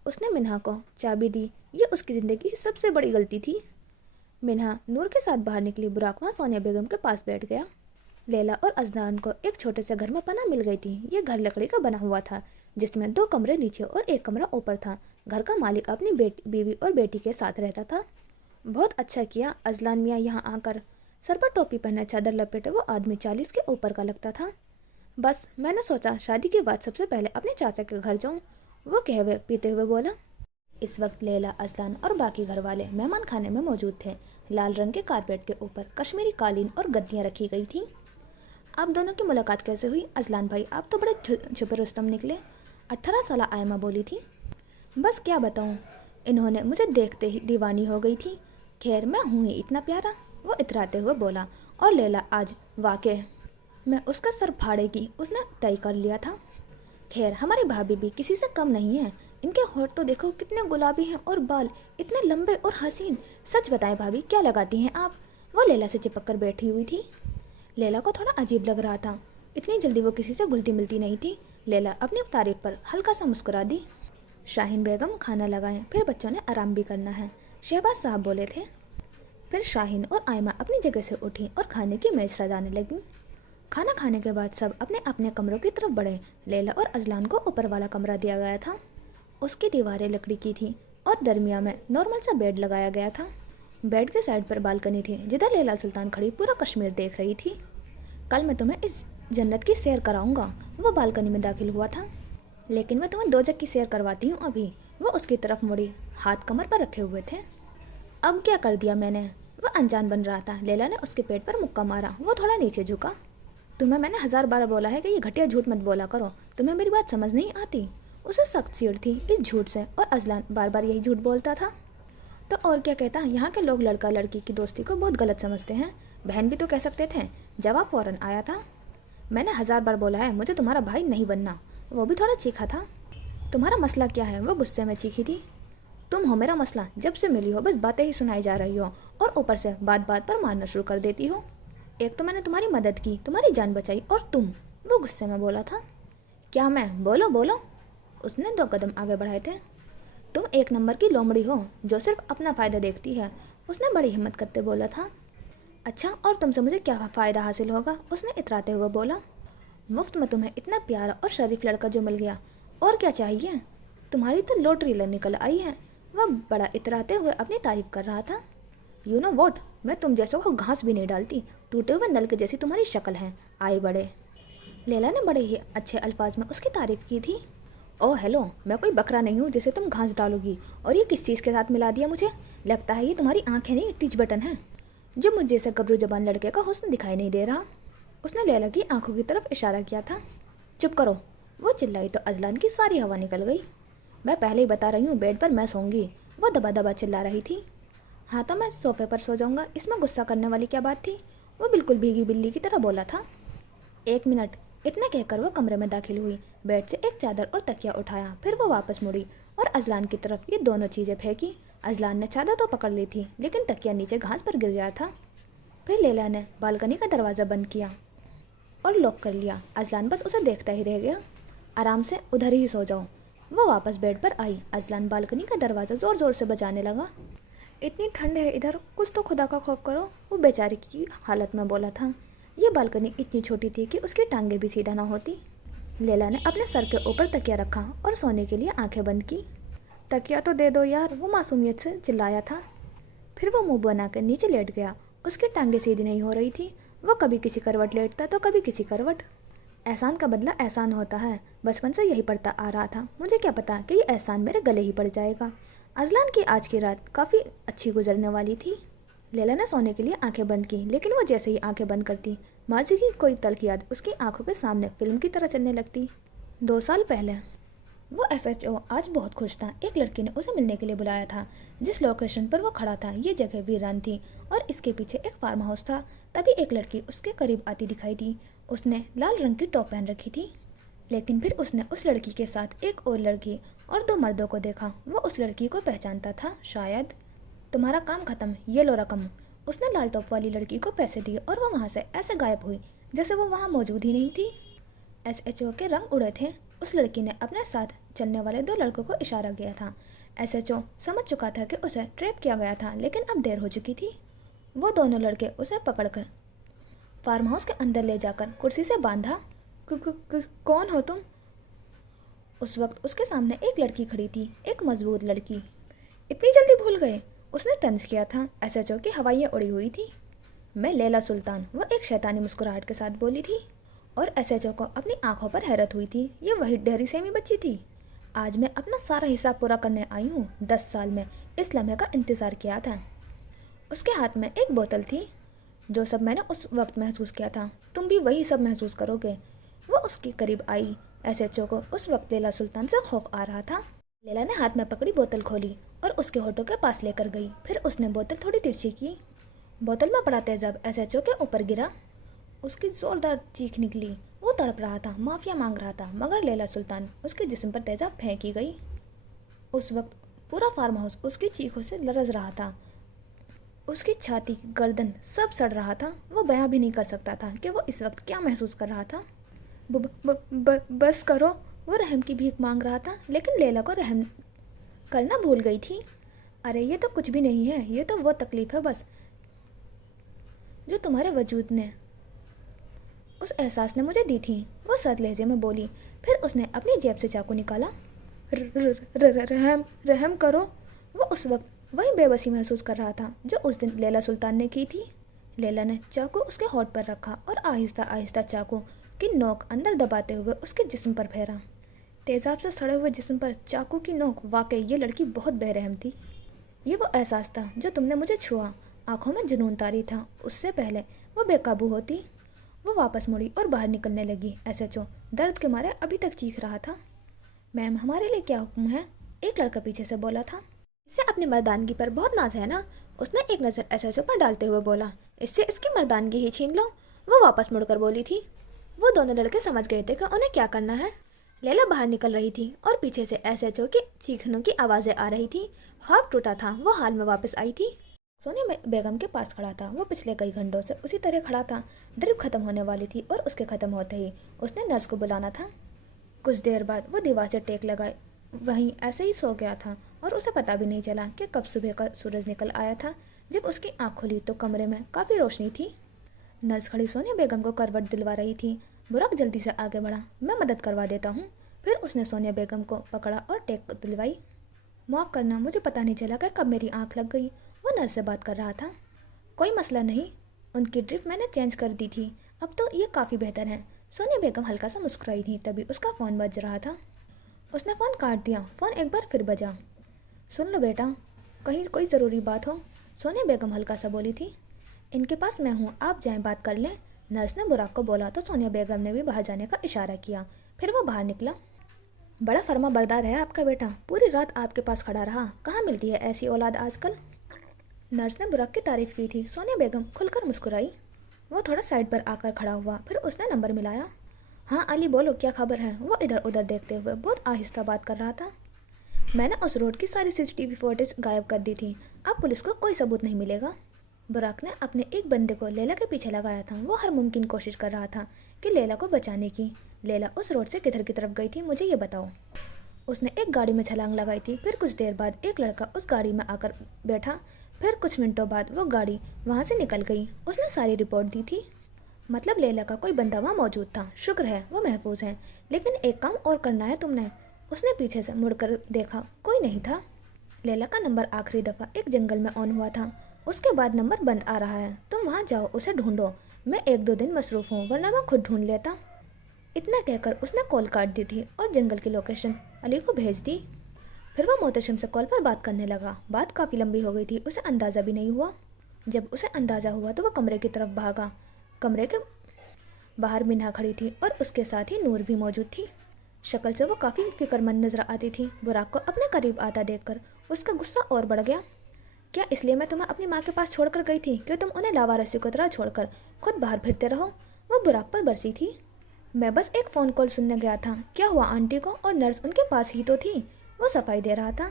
उसने मिन्हा को चाबी दी। ये उसकी ज़िंदगी की सबसे बड़ी गलती थी। मिन्हा नूर के साथ बाहर निकली। बुराक वहाँ सोनिया बेगम के पास बैठ गया। लैला और अजनान को एक छोटे से घर में पनाह मिल गई थी। ये घर लकड़ी का बना हुआ था, जिसमें 2 कमरे नीचे और 1 कमरा ऊपर था। घर का मालिक अपनी बीवी और बेटी के साथ रहता था। बहुत अच्छा किया अजलान मियाँ यहाँ आकर। सर पर टोपी पहने, चादर लपेटे वो आदमी 40 के ऊपर का लगता था। बस मैंने सोचा शादी के बाद सबसे पहले अपने चाचा के घर जाऊँ, वो कहवे पीते हुए बोला। इस वक्त लैला, अजलान और बाकी घर वाले मेहमान खाने में मौजूद थे। लाल रंग के कारपेट के ऊपर कश्मीरी कालीन और गद्दियाँ रखी गई थीं। आप दोनों की मुलाकात कैसे हुई अजलान भाई? आप तो बड़े छुपे रुस्तम निकले, 18 साल आयमा बोली थी। बस क्या बताऊँ, इन्होंने मुझे देखते ही दीवानी हो गई थी। खैर, मैं हूँ ही इतना प्यारा, वो इतराते हुए बोला। और लैला आज वाकई मैं उसका सर फाड़ेगी, उसने तय कर लिया था। खैर, हमारी भाभी भी किसी से कम नहीं है। इनके होठ तो देखो कितने गुलाबी हैं, और बाल इतने लंबे और हसीन। सच बताएं भाभी, क्या लगाती हैं आप? वो लैला से चिपक कर बैठी हुई थी। लैला को थोड़ा अजीब लग रहा था। इतनी जल्दी वो किसी से घुलती मिलती नहीं थी। लैला अपनी तारीफ पर हल्का सा मुस्कुरा दी। शाहीन बेगम, खाना लगाएं, फिर बच्चों ने आराम भी करना है, शहबाज साहब बोले थे। फिर शाहीन और आयमा अपनी जगह से उठी और खाने की मेज सजाने लगी। खाना खाने के बाद सब अपने अपने कमरों की तरफ बढ़े। लैला और अजलान को ऊपर वाला कमरा दिया गया था। उसकी दीवारें लकड़ी की थी और दरमिया में नॉर्मल सा बेड लगाया गया था। बेड के साइड पर बालकनी थी, जिधर लैला सुल्तान खड़ी पूरा कश्मीर देख रही थी। कल मैं तुम्हें इस जन्नत की सैर कराऊंगा। वो बालकनी में दाखिल हुआ था। लेकिन मैं तुम्हें दोजख की सैर करवाती हूँ अभी। वो उसकी तरफ मुड़ी, हाथ कमर पर रखे हुए थे। अब क्या कर दिया मैंने? वो अनजान बन रहा था। लैला ने उसके पेट पर मुक्का मारा। वो थोड़ा नीचे झुका। तुम्हें मैंने 1000 बार बोला है कि ये घटिया झूठ मत बोला करो। तुम्हें मेरी बात समझ नहीं आती? उसे सख्त चिढ़ थी इस झूठ से, और अजलान बार बार यही झूठ बोलता था। तो और क्या कहता? यहाँ के लोग लड़का लड़की की दोस्ती को बहुत गलत समझते हैं। बहन भी तो कह सकते थे। जवाब फौरन आया था। मैंने 1000 बार बोला है मुझे तुम्हारा भाई नहीं बनना। वो भी थोड़ा चीखा था। तुम्हारा मसला क्या है? वो गुस्से में चीखी थी। तुम हो मेरा मसला। जब से मिली हो बस बातें ही सुनाई जा रही हो, और ऊपर से बात बात पर मारना शुरू कर देती हो। एक तो मैंने तुम्हारी मदद की, तुम्हारी जान बचाई, और तुम, वो गुस्से में बोला था। क्या मैं? बोलो बोलो। उसने 2 कदम आगे बढ़ाए थे। तुम एक नंबर की लोमड़ी हो जो सिर्फ अपना फ़ायदा देखती है, उसने बड़ी हिम्मत करते बोला था। अच्छा, और तुमसे मुझे क्या फ़ायदा हासिल होगा? उसने इतराते हुए बोला। मुफ्त में तुम्हें इतना प्यारा और शरीफ लड़का जो मिल गया, और क्या चाहिए? तुम्हारी तो लॉटरी निकल आई है। वह बड़ा इतराते हुए अपनी तारीफ कर रहा था। यू नो वॉट, मैं तुम जैसों को घास भी नहीं डालती। टूटे हुए नल के जैसी तुम्हारी शक्ल है, आए बड़े। लैला ने बड़े ही अच्छे अल्फाज में उसकी तारीफ की थी। ओह हेलो, मैं कोई बकरा नहीं हूँ जिसे तुम घास डालोगी। और ये किस चीज़ के साथ मिला दिया मुझे? लगता है ये तुम्हारी आंखें नहीं, टिच बटन है, जो मुझ जैसे गबरू जबान लड़के का हुस्न दिखाई नहीं दे रहा। उसने लैला की आंखों की तरफ इशारा किया था। चुप करो, वो चिल्लाई तो अजलान की सारी हवा निकल गई। मैं पहले ही बता रही हूँ, बेड पर मैं सोऊंगी। वो दबा दबा चिल्ला रही थी। हाँ तो मैं सोफे पर सो जाऊँगा, इसमें गुस्सा करने वाली क्या बात थी? वो बिल्कुल भीगी बिल्ली की तरह बोला था। 1 मिनट, इतना कहकर वो कमरे में दाखिल हुई। बेड से एक चादर और तकिया उठाया, फिर वो वापस मुड़ी और अजलान की तरफ ये दोनों चीज़ें फेंकी। अजलान ने चादर तो पकड़ ली थी, लेकिन तकिया नीचे घास पर गिर गया था। फिर लैला ने बालकनी का दरवाज़ा बंद किया और लॉक कर लिया। अजलान बस उसे देखता ही रह गया। आराम से उधर ही सो जाओ। वो वापस बेड पर आई। अजलान बालकनी का दरवाज़ा ज़ोर ज़ोर से बजाने लगा। इतनी ठंड है इधर, कुछ तो खुदा का खौफ करो, वो बेचारी की हालत में बोला था। ये बालकनी इतनी छोटी थी कि उसकी टांगें भी सीधा ना होती। लैला ने अपने सर के ऊपर तकिया रखा और सोने के लिए आंखें बंद की। तकिया तो दे दो यार, वो मासूमियत से चिल्लाया था। फिर वो मुंह बनाकर नीचे लेट गया। उसकी टांगें सीधी नहीं हो रही थी। वो कभी किसी करवट लेटता तो कभी किसी करवट। एहसान का बदला एहसान होता है, बचपन से यही पढ़ता आ रहा था। मुझे क्या पता कि ये एहसान मेरे गले ही पड़ जाएगा। अजलान की आज की रात काफ़ी अच्छी गुजरने वाली थी। लैला ने सोने के लिए आंखें बंद की, लेकिन वो जैसे ही आंखें बंद करती, माजी की कोई तल्ख याद उसकी आंखों के सामने फिल्म की तरह चलने लगती। 2 साल पहले वो SHO आज बहुत खुश था। एक लड़की ने उसे मिलने के लिए बुलाया था। जिस लोकेशन पर वो खड़ा था, ये जगह वीरान थी और इसके पीछे एक फार्म हाउस था। तभी एक लड़की उसके करीब आती दिखाई दी। उसने लाल रंग की टॉप पहन रखी थी। लेकिन फिर उसने उस लड़की के साथ एक और लड़की और 2 मर्दों को देखा। वो उस लड़की को पहचानता था। शायद तुम्हारा काम खत्म, ये लो रकम। उसने लाल टॉप वाली लड़की को पैसे दिए और वो वहाँ से ऐसे गायब हुई जैसे वो वहाँ मौजूद ही नहीं थी। SHO के रंग उड़े थे। उस लड़की ने अपने साथ चलने वाले 2 लड़कों को इशारा किया था। SHO समझ चुका था कि उसे ट्रैप किया गया था, लेकिन अब देर हो चुकी थी। वो दोनों लड़के उसे पकड़कर फार्म हाउस के अंदर ले जाकर कुर्सी से बांधा। कौन हो तुम? उस वक्त उसके सामने एक लड़की खड़ी थी, एक मजबूत लड़की। इतनी जल्दी भूल गए? उसने तंज किया था। SHO की हवाइयाँ उड़ी हुई थी। मैं लैला सुल्तान, वो एक शैतानी मुस्कुराहट के साथ बोली थी। और SHO को अपनी आंखों पर हैरत हुई थी। ये वही डहरी सेमी बच्ची थी। आज मैं अपना सारा हिसाब पूरा करने आई हूँ। 10 साल में इस लम्हे का इंतज़ार किया था। उसके हाथ में एक बोतल थी। जो सब मैंने उस वक्त महसूस किया था, तुम भी वही सब महसूस करोगे। वो उसके करीब आई। SHO को उस वक्त लैला सुल्तान से खौफ आ रहा था। लैला ने हाथ में पकड़ी बोतल खोली और उसके होठों के पास लेकर गई। फिर उसने बोतल थोड़ी तिरछी की। बोतल में पड़ा तेजाब SHO के ऊपर गिरा। उसकी ज़ोरदार चीख निकली। वो तड़प रहा था, माफिया मांग रहा था, मगर लैला सुल्तान उसके जिस्म पर तेजाब फेंकी गई। उस वक्त पूरा फार्म हाउस उसकी चीखों से लरज रहा था। उसकी छाती, गर्दन सब सड़ रहा था। वो बयां भी नहीं कर सकता था कि वो इस वक्त क्या महसूस कर रहा था। बस करो। वो रहम की भीख मांग रहा था, लेकिन लैला को रहम करना भूल गई थी। अरे ये तो कुछ भी नहीं है, ये तो वो तकलीफ़ है बस जो तुम्हारे वजूद ने, उस एहसास ने मुझे दी थी। वो सख्त लहजे में बोली। फिर उसने अपनी जेब से चाकू निकाला। रहम करो। वो उस वक्त वही बेबसी महसूस कर रहा था जो उस दिन लैला सुल्तान ने की थी। लैला ने चाकू उसके होठ पर रखा और आहिस्ता आहिस्ता चाकू की नोक अंदर दबाते हुए उसके जिस्म पर फेरा। तेजाब से सड़े हुए जिस्म पर चाकू की नोक। वाकई ये लड़की बहुत बेरहम थी। ये वो एहसास था जो तुमने मुझे छुआ। आंखों में जुनून तारी था। उससे पहले वो बेकाबू होती। वो वापस मुड़ी और बाहर निकलने लगी। SHO दर्द के मारे अभी तक चीख रहा था। मैम, हमारे लिए क्या हुक्म है? एक लड़का पीछे से बोला था। इससे अपनी मर्दानगी पर बहुत नाज है ना? उसने एक नज़र SHO पर डालते हुए बोला। इससे इसकी मर्दानगी ही छीन लो। वो वापस मुड़कर बोली थी। वो दोनों लड़के समझ गए थे कि उन्हें क्या करना है। लैला बाहर निकल रही थी और पीछे से SHO की चीखनों की आवाज़ें आ रही थी। ख्वाब टूटा था, वो हाल में वापस आई थी। सोनिया बेगम के पास खड़ा था। वो पिछले कई घंटों से उसी तरह खड़ा था। ड्रिप खत्म होने वाली थी और उसके ख़त्म होते ही उसने नर्स को बुलाना था। कुछ देर बाद वो दीवार से टेक लगाए वहीं ऐसे ही सो गया था और उसे पता भी नहीं चला कि कब सुबह का सूरज निकल आया था। जब उसकी आँख खुली तो कमरे में काफ़ी रोशनी थी। नर्स खड़ी सोनिया बेगम को करवट दिलवा रही थी। बुराक जल्दी से आगे बढ़ा। मैं मदद करवा देता हूँ। फिर उसने सोनिया बेगम को पकड़ा और टेक दिलवाई। माफ़ करना, मुझे पता नहीं चला कि कब मेरी आँख लग गई। वो नर्स से बात कर रहा था। कोई मसला नहीं, उनकी ड्रिप मैंने चेंज कर दी थी, अब तो ये काफ़ी बेहतर है। सोनिया बेगम हल्का सा मुस्कुराई थी। तभी उसका फ़ोन बज रहा था। उसने फ़ोन काट दिया। फ़ोन एक बार फिर बजा। सुन लो बेटा, कहीं कोई ज़रूरी बात हो? सोनिया बेगम हल्का सा बोली थी। इनके पास मैं हूँ, आप जाएं बात कर लें। नर्स ने बुराक को बोला तो सोनिया बेगम ने भी बाहर जाने का इशारा किया। फिर वो बाहर निकला। बड़ा फर्मा बरदार है आपका बेटा, पूरी रात आपके पास खड़ा रहा। कहाँ मिलती है ऐसी औलाद आजकल? नर्स ने बुराक की तारीफ़ की थी। सोनिया बेगम खुलकर मुस्कुराई। वो थोड़ा साइड पर आकर खड़ा हुआ। फिर उसने नंबर मिलाया। हाँ अली, बोलो क्या खबर है? वो इधर उधर देखते हुए बहुत आहिस्ता बात कर रहा था। मैंने उस रोड की सारी CCTV फुटेज गायब कर दी थी। अब पुलिस को कोई सबूत नहीं मिलेगा। बुराक ने अपने एक बंदे को लैला के पीछे लगाया था। वो हर मुमकिन कोशिश कर रहा था कि लैला को बचाने की। लैला उस रोड से किधर की तरफ गई थी, मुझे ये बताओ। उसने एक गाड़ी में छलांग लगाई थी। फिर कुछ देर बाद एक लड़का उस गाड़ी में आकर बैठा। फिर कुछ मिनटों बाद वो गाड़ी वहाँ से निकल गई। उसने सारी रिपोर्ट दी थी। मतलब लैला का कोई बंदा वहाँ मौजूद था। शुक्र है वो महफूज है। लेकिन एक काम और करना है तुमने। उसने पीछे से मुड़कर देखा, कोई नहीं था। लैला का नंबर आखिरी दफ़ा एक जंगल में ऑन हुआ था। उसके बाद नंबर बंद आ रहा है। तुम वहाँ जाओ, उसे ढूंढो। मैं 1-2 दिन मसरूफ़ हूँ, वरना मैं खुद ढूंढ लेता। इतना कहकर उसने कॉल काट दी थी और जंगल की लोकेशन अली को भेज दी। फिर वह मोहतशम से कॉल पर बात करने लगा। बात काफ़ी लंबी हो गई थी, उसे अंदाज़ा भी नहीं हुआ। जब उसे अंदाज़ा हुआ तो वह कमरे की तरफ भागा। कमरे के बाहर मिन्हा खड़ी थी और उसके साथ ही नूर भी मौजूद थी। शक्ल से वो काफ़ी फिक्रमंद नजर आती थी। बुराक को अपने करीब आता देखकर उसका गुस्सा और बढ़ गया। क्या इसलिए मैं तुम्हें अपनी माँ के पास छोड़कर गई थी कि तुम उन्हें लावारिसी की तरह छोड़कर खुद बाहर फिरते रहो? वो बुराक पर बरसी थी। मैं बस एक फ़ोन कॉल सुनने गया था। क्या हुआ आंटी को? और नर्स उनके पास ही तो थी, वो सफाई दे रहा था।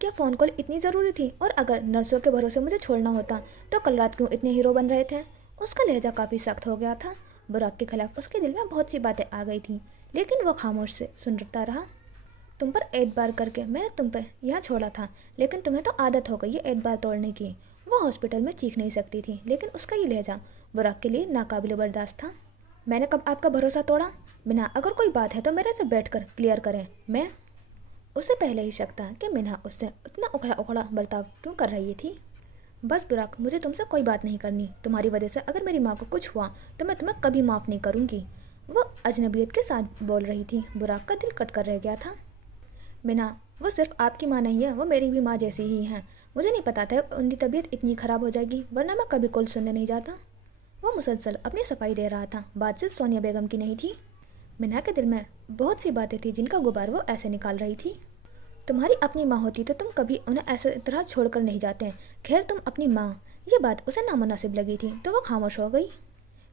क्या फ़ोन कॉल इतनी ज़रूरी थी? और अगर नर्सों के भरोसे मुझे छोड़ना होता तो कल रात क्यों इतने हीरो बन रहे थे? उसका लहजा काफ़ी सख्त हो गया था। बुराक के खिलाफ उसके दिल में बहुत सी बातें आ गई थी, लेकिन वो खामोश से सुनता रहा। तुम पर एतबार करके मैंने तुम पे यहाँ छोड़ा था, लेकिन तुम्हें तो आदत हो गई ये एतबार तोड़ने की। वो हॉस्पिटल में चीख नहीं सकती थी, लेकिन उसका ये लहजा बुराक के लिए नाकाबिल बर्दाश्त था। मैंने कब आपका भरोसा तोड़ा? मिन्हा, अगर कोई बात है तो मेरे से बैठ कर क्लियर करें। मैं उसे पहले ही शक था कि मिन्हा उससे उतना उखड़ा उखड़ा बर्ताव क्यों कर रही थी। बस बुराक, मुझे तुमसे कोई बात नहीं करनी। तुम्हारी वजह से अगर मेरी माँ को कुछ हुआ तो मैं तुम्हें कभी माफ़ नहीं करूँगी। वो अजनबियत के साथ बोल रही थी। बुराक का दिल कट कर रह गया था। मिन्हा, वो सिर्फ आपकी माँ नहीं है, वो मेरी भी माँ जैसी ही हैं। मुझे नहीं पता था उनकी तबीयत इतनी ख़राब हो जाएगी, वरना मैं कभी कॉल सुनने नहीं जाता। वो मुसलसल अपनी सफाई दे रहा था। बात सिर्फ सोनिया बेगम की नहीं थी। मिन्हा के दिल में बहुत सी बातें थी जिनका गुबार वो ऐसे निकाल रही थी। तुम्हारी अपनी माँ होती तो तुम कभी उन्हें ऐसे तरह छोड़कर नहीं जाते। खैर, तुम अपनी माँ, ये बात उसे नामुनासिब लगी थी तो वो खामोश हो गई।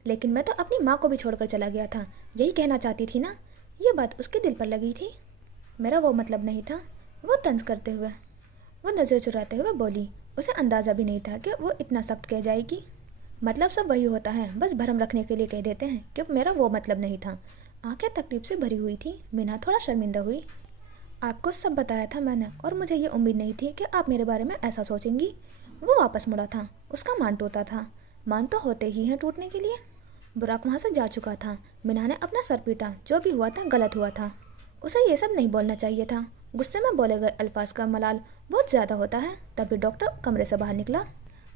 लेकिन मैं तो अपनी माँ को भी छोड़कर चला गया था, यही कहना चाहती थी ना? ये बात उसके दिल पर लगी थी। मेरा वो मतलब नहीं था, वो तंज करते हुए, वो नज़र चुराते हुए बोली। उसे अंदाज़ा भी नहीं था कि वो इतना सख्त कह जाएगी। मतलब सब वही होता है, बस भरम रखने के लिए कह देते हैं कि मेरा वो मतलब नहीं था। आंखें तकलीफ से भरी हुई थी। मिन्हा थोड़ा शर्मिंदा हुई। आपको सब बताया था मैंने, और मुझे ये उम्मीद नहीं थी कि आप मेरे बारे में ऐसा सोचेंगी। वो वापस मुड़ा था। उसका मान टूटा था। मान तो होते ही हैं टूटने के लिए। बुराक वहाँ से जा चुका था। मिन्हा ने अपना सर पीटा। जो भी हुआ था गलत हुआ था। उसे ये सब नहीं बोलना चाहिए था। गुस्से में बोले गए अल्फाज का मलाल बहुत ज़्यादा होता है। तभी डॉक्टर कमरे से बाहर निकला।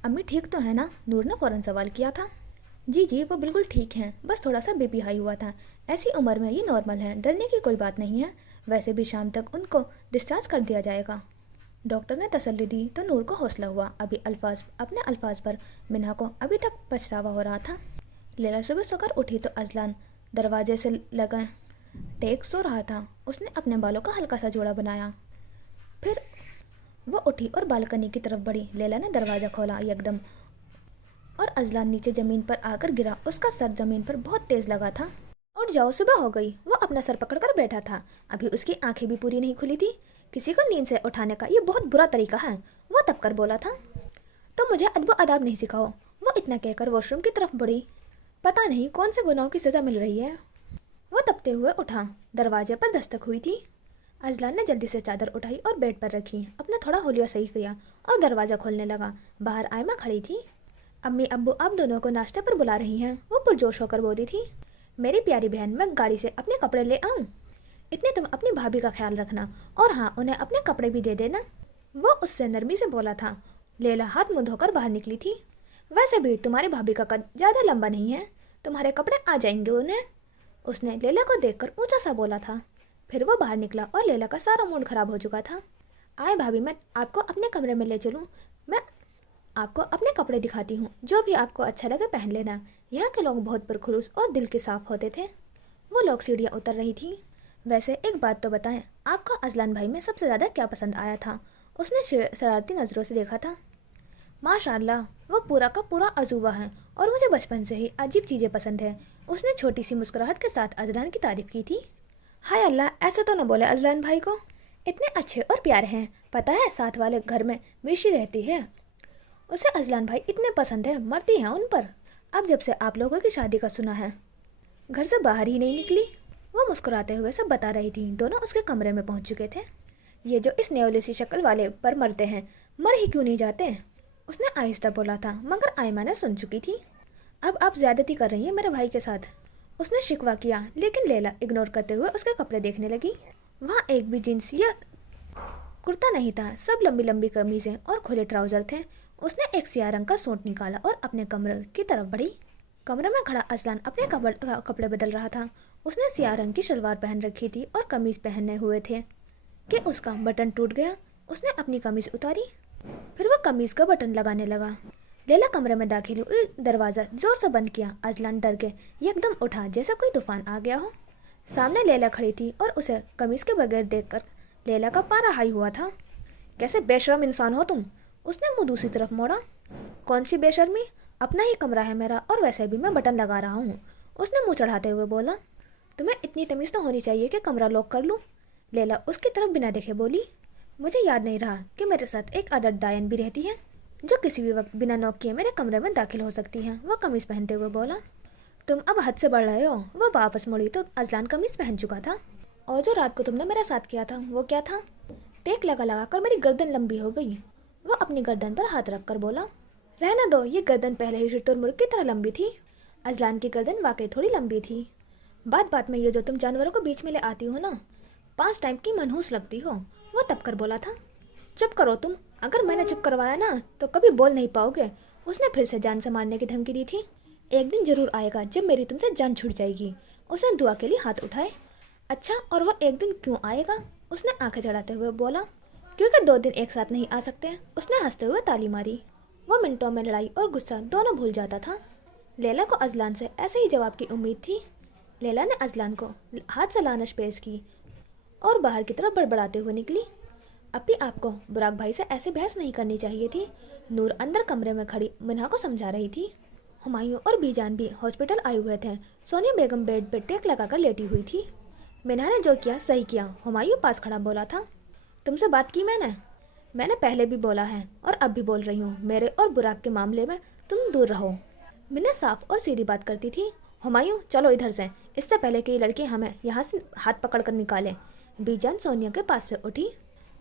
अम्मी ठीक तो है ना? नूर ने फ़ौरन सवाल किया था। जी जी, वो बिल्कुल ठीक हैं, बस थोड़ा सा बीपी हाई हुआ था। ऐसी उम्र में ये नॉर्मल है, डरने की कोई बात नहीं है। वैसे भी शाम तक उनको डिस्चार्ज कर दिया जाएगा। डॉक्टर ने तसल्ली दी तो नूर को हौसला हुआ। अपने अल्फाज पर मिन्हा को अभी तक पछतावा हो रहा था। लैला सुबह सोकर उठी तो अजलान दरवाजे से लगा टेक सो रहा था। उसने अपने बालों का हल्का सा जोड़ा बनाया। फिर वो उठी और बालकनी की तरफ बढ़ी। लैला ने दरवाज़ा खोला एकदम, और अजलान नीचे ज़मीन पर आकर गिरा। उसका सर ज़मीन पर बहुत तेज़ लगा था। उठ जाओ, सुबह हो गई। वो अपना सर पकड़कर बैठा था। अभी उसकी आंखें भी पूरी नहीं खुली थी। किसी को नींद से उठाने का ये बहुत बुरा तरीका है, वो तब कर बोला था। तो मुझे अदब अदाब नहीं सिखाओ। वो इतना कहकर वॉशरूम की तरफ बढ़ी। पता नहीं कौन से गुनाहों की सज़ा मिल रही है। वो तपते हुए उठा। दरवाजे पर दस्तक हुई थी। अजलान ने जल्दी से चादर उठाई और बेड पर रखी। अपना थोड़ा होलिया सही किया और दरवाज़ा खोलने लगा। बाहर आयमा खड़ी थी। अम्मी अब्बू आप दोनों को नाश्ते पर बुला रही हैं, वो पुरजोश होकर बोली थी। मेरी प्यारी बहन, मैं गाड़ी से अपने कपड़े ले आऊँ? इतने तुम अपनी भाभी का ख्याल रखना, और हाँ, उन्हें अपने कपड़े भी दे देना। वो उससे नरमी से बोला था। लैला हाथ मुँह धोकर बाहर निकली थी। वैसे भी तुम्हारी भाभी का कद ज़्यादा लंबा नहीं है, तुम्हारे कपड़े आ जाएंगे उन्हें, उसने लैला को देखकर ऊंचा सा बोला था। फिर वो बाहर निकला और लैला का सारा मूड खराब हो चुका था। आए भाभी, मैं आपको अपने कमरे में ले चलूँ? मैं आपको अपने कपड़े दिखाती हूँ, जो भी आपको अच्छा लगे पहन लेना। यहाँ के लोग बहुत पुरखुलूस और दिल के साफ होते थे। वो लोग सीढ़ियाँ उतर रही थी। वैसे एक बात तो बताएं, आपका अजलान भाई में सबसे ज़्यादा क्या पसंद आया था? उसने शरारती नज़रों से देखा था। माशाल्लाह, वो पूरा का पूरा अजूबा है, और मुझे बचपन से ही अजीब चीज़ें पसंद है। उसने छोटी सी मुस्कुराहट के साथ अजलान की तारीफ़ की थी। हाय अल्लाह, ऐसा तो न बोले अजलान भाई को। इतने अच्छे और प्यारे हैं, पता है साथ वाले घर में विशी रहती है, उसे अजलान भाई इतने पसंद है, मरती हैं उन पर। अब जब से आप लोगों की शादी का सुना है, घर से बाहर ही नहीं निकली। वो मुस्कुराते हुए सब बता रही थी। दोनों उसके कमरे में पहुंच चुके थे। ये जो इस नेवले सी शक्ल वाले पर मरते हैं, मर ही क्यों नहीं जाते, उसने आहिस्ता बोला था, मगर आयमा ने सुन चुकी थी। अब आप ज्यादती कर रही हैं मेरे भाई के साथ, उसने शिकवा किया, लेकिन लैला इग्नोर करते हुए उसके कपड़े देखने लगी। वहाँ एक भी जींस या कुर्ता नहीं था, सब लंबी लंबी कमीजें और खुले ट्राउजर थे। उसने एक सियाह रंग का सूट निकाला और अपने कमरे की तरफ बढ़ी। कमरे में खड़ा अजलान अपने कपड़े बदल रहा था। उसने सियाह रंग की शलवार पहन रखी थी और कमीज पहने हुए थे कि उसका बटन टूट गया। उसने अपनी कमीज उतारी, फिर वो कमीज का बटन लगाने लगा। लैला कमरे में दाखिल हुई, दरवाज़ा जोर से बंद किया। अजलान डर के एकदम उठा जैसे कोई तूफान आ गया हो। सामने लैला खड़ी थी और उसे कमीज के बगैर देखकर लैला का पारा हाई हुआ था। कैसे बेशर्म इंसान हो तुम, उसने मुंह दूसरी तरफ मोड़ा। कौन सी बेशर्मी, अपना ही कमरा है मेरा और वैसे भी मैं बटन लगा रहा हूँ, उसने मुँह चढ़ाते हुए बोला। तुम्हें इतनी तमीज़ तो होनी चाहिए कि कमरा लॉक कर लूँ, लैला उसकी तरफ बिना देखे बोली। मुझे याद नहीं रहा कि मेरे साथ एक अदर डायन भी रहती है जो किसी भी वक्त बिना नॉक किए मेरे कमरे में दाखिल हो सकती है, वह कमीज़ पहनते हुए बोला। तुम अब हद से बढ़ रहे हो। वह वापस मुड़ी तो अजलान कमीज़ पहन चुका था। और जो रात को तुमने मेरे साथ किया था वो क्या था, टेक लगा लगा कर मेरी गर्दन लंबी हो गई, वो अपनी गर्दन पर हाथ रख कर बोला। रहने दो, ये गर्दन पहले ही शुतुरमुर्ग की तरह लंबी थी। अजलान की गर्दन वाकई थोड़ी लंबी थी। बात बात में ये जो तुम जानवरों को बीच में ले आती हो ना, 5 टाइम की मनहूस लगती हो, वो तब कर बोला था। चुप करो तुम, अगर मैंने चुप करवाया ना तो कभी बोल नहीं पाओगे, उसने फिर से जान से मारने की धमकी दी थी। एक दिन जरूर आएगा जब मेरी तुमसे जान छूट जाएगी, उसने दुआ के लिए हाथ उठाए। अच्छा, और वो एक दिन क्यों आएगा, उसने आंखें चढ़ाते हुए बोला। क्योंकि 2 दिन एक साथ नहीं आ सकते, उसने हंसते हुए ताली मारी। वो मिनटों में लड़ाई और गुस्सा दोनों भूल जाता था। लैला को अजलान से ऐसे ही जवाब की उम्मीद थी। लैला ने अजलान को हाथ से लानश पेश की और बाहर की तरफ बड़बड़ाते हुए निकली। अभी आपको बुराक भाई से ऐसे बहस नहीं करनी चाहिए थी, नूर अंदर कमरे में खड़ी मिन्हा को समझा रही थी। हुमायूं और बीजान भी हॉस्पिटल आए हुए थे। सोनिया बेगम बेड पर टेक लगाकर लेटी हुई थी। मिन्हा ने जो किया सही किया, हुमायूं पास खड़ा बोला था। तुमसे बात की मैंने पहले भी बोला है और अब भी बोल रही हूँ, मेरे और बुराक के मामले में तुम दूर रहो। मिन्हा साफ और सीधी बात करती थी। हुमायूं चलो इधर से, इससे पहले कि ये लड़के हमें यहाँ से हाथ पकड़ कर निकाले। बीजान सोनिया के पास से उठी।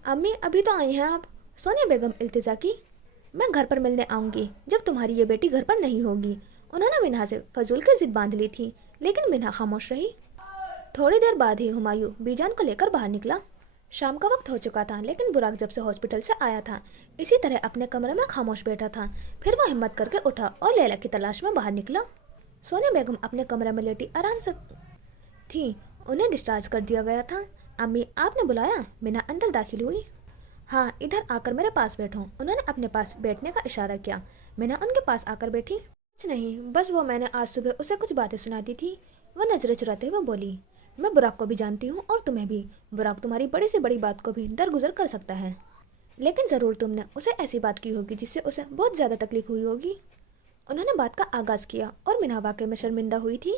अम्मी अभी तो आई हैं आप, सोनिया बेगम इल्तिजा की। मैं घर पर मिलने आऊँगी जब तुम्हारी ये बेटी घर पर नहीं होगी। उन्होंने मिन्हा से फजूल की जिद बांध ली थी, लेकिन मिन्हा खामोश रही। थोड़ी देर बाद ही हुमायूं बीजान को लेकर बाहर निकला। शाम का वक्त हो चुका था, लेकिन बुराक जब से हॉस्पिटल से आया था इसी तरह अपने कमरे में खामोश बैठा था। फिर वह हिम्मत करके उठा और लैला की तलाश में बाहर निकला। सोनिया बेगम अपने कमरे में लेटी आराम से थी, उन्हें डिस्चार्ज कर दिया गया था। अम्मी आपने बुलाया, मिन्हा अंदर दाखिल हुई। हाँ, इधर आकर मेरे पास बैठो, उन्होंने अपने पास बैठने का इशारा किया। मिन्हा उनके पास आकर बैठी। कुछ नहीं, बस वो मैंने आज सुबह उसे कुछ बातें सुना दी थी। वह नजरें चुराते हुए बोली, मैं बुराक को भी जानती हूँ और तुम्हें भी। बुराक तुम्हारी बड़ी से बड़ी बात को भी दरगुजर कर सकता है, लेकिन ज़रूर तुमने उसे ऐसी बात की होगी जिससे उसे बहुत ज़्यादा तकलीफ हुई होगी। उन्होंने बात का आगाज़ किया और मिन्हा वाकई में शर्मिंदा हुई थी।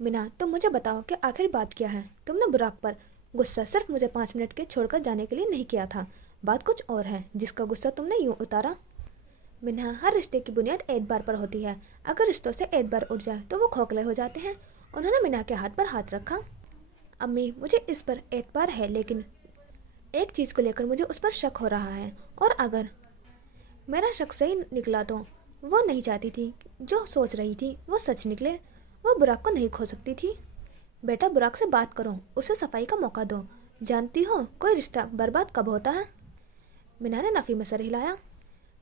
मिन्हा तुम मुझे बताओ कि आखिर बात क्या है। तुमने बुराक पर गुस्सा सिर्फ मुझे 5 मिनट के छोड़कर जाने के लिए नहीं किया था, बात कुछ और है जिसका गुस्सा तुमने यूँ उतारा। मिन्हा हर रिश्ते की बुनियाद एतबार पर होती है, अगर रिश्तों से एतबार उठ जाए तो वो खोखले हो जाते हैं। उन्होंने मिन्हा के हाथ पर हाथ रखा। अम्मी मुझे इस पर एतबार है, लेकिन एक चीज़ को लेकर मुझे उस पर शक हो रहा है, और अगर मेरा शक सही निकला तो वो नहीं चाहती थी जो सोच रही थी वो सच निकले। वो बुराक को नहीं खो सकती थी। बेटा बुराक से बात करो, उसे सफाई का मौका दो। जानती हो कोई रिश्ता बर्बाद कब होता है? मिन्हा ने नफ़ी में सर हिलाया।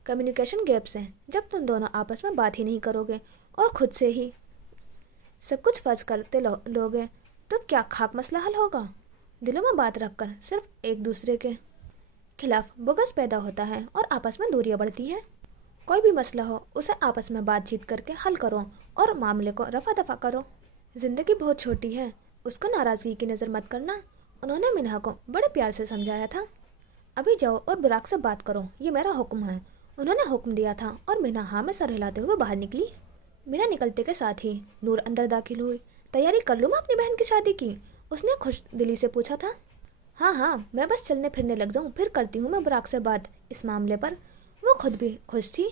कम्युनिकेशन गैप्स हैं, जब तुम दोनों आपस में बात ही नहीं करोगे और खुद से ही सब कुछ फर्ज करते लोगे तो क्या खाक मसला हल होगा? दिलों में बात रखकर सिर्फ एक दूसरे के खिलाफ बुग़्ज़ पैदा होता है और आपस में दूरियां बढ़ती हैं। कोई भी मसला हो उसे आपस में बातचीत करके हल करो और मामले को रफा दफा करो। ज़िंदगी बहुत छोटी है, उसको नाराज़गी की नज़र मत करना, उन्होंने मिन्हा को बड़े प्यार से समझाया था। अभी जाओ और बुराक से बात करो, ये मेरा हुक्म है, उन्होंने हुक्म दिया था। और मिन्हा हाँ में सर हिलाते हुए बाहर निकली। मिन्हा निकलते के साथ ही नूर अंदर दाखिल हुई। तैयारी कर लूँ मैं अपनी बहन की शादी की, उसने खुश दिली से पूछा था। हाँ हाँ, मैं बस चलने फिरने लग जाऊँ, फिर करती हूँ मैं बुराक से बात इस मामले पर। वो खुद भी खुश थी।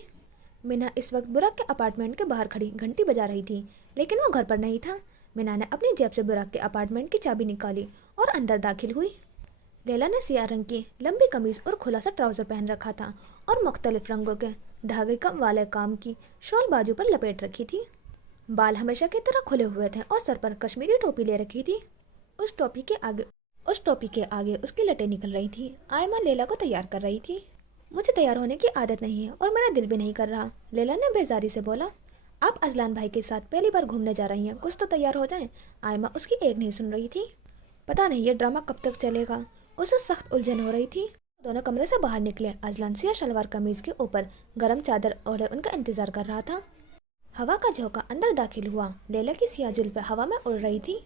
मीना इस वक्त बुराक के अपार्टमेंट के बाहर खड़ी घंटी बजा रही थी, लेकिन वो घर पर नहीं था। मीना ने अपनी जेब से बुराक के अपार्टमेंट की चाबी निकाली और अंदर दाखिल हुई। लैला ने सियाह रंग की लंबी कमीज और खुला सा ट्राउजर पहन रखा था और मुख्तलिफ रंगों के धागे का वाले काम की शॉल बाजू पर लपेट रखी थी। बाल हमेशा की तरह खुले हुए थे और सर पर कश्मीरी टोपी ले रखी थी। उस टोपी के आगे उसकी लटें निकल रही थी। आयमा लैला को तैयार कर रही थी। मुझे तैयार होने की आदत नहीं है और मेरा दिल भी नहीं कर रहा, लैला ने बेजारी से बोला। आप अजलान भाई के साथ पहली बार घूमने जा रही हैं, कुछ तो तैयार हो जाएं। आयमा उसकी एक नहीं सुन रही थी। पता नहीं ये ड्रामा कब तक चलेगा, उसे सख्त उलझन हो रही थी। दोनों कमरे से बाहर निकले। अजलान सिया शलवार कमीज के ऊपर गर्म चादर ओढ़े उनका इंतजार कर रहा था। हवा का झोंका अंदर दाखिल हुआ। लैला की सियाह जुल्फें हवा में उड़ रही थी।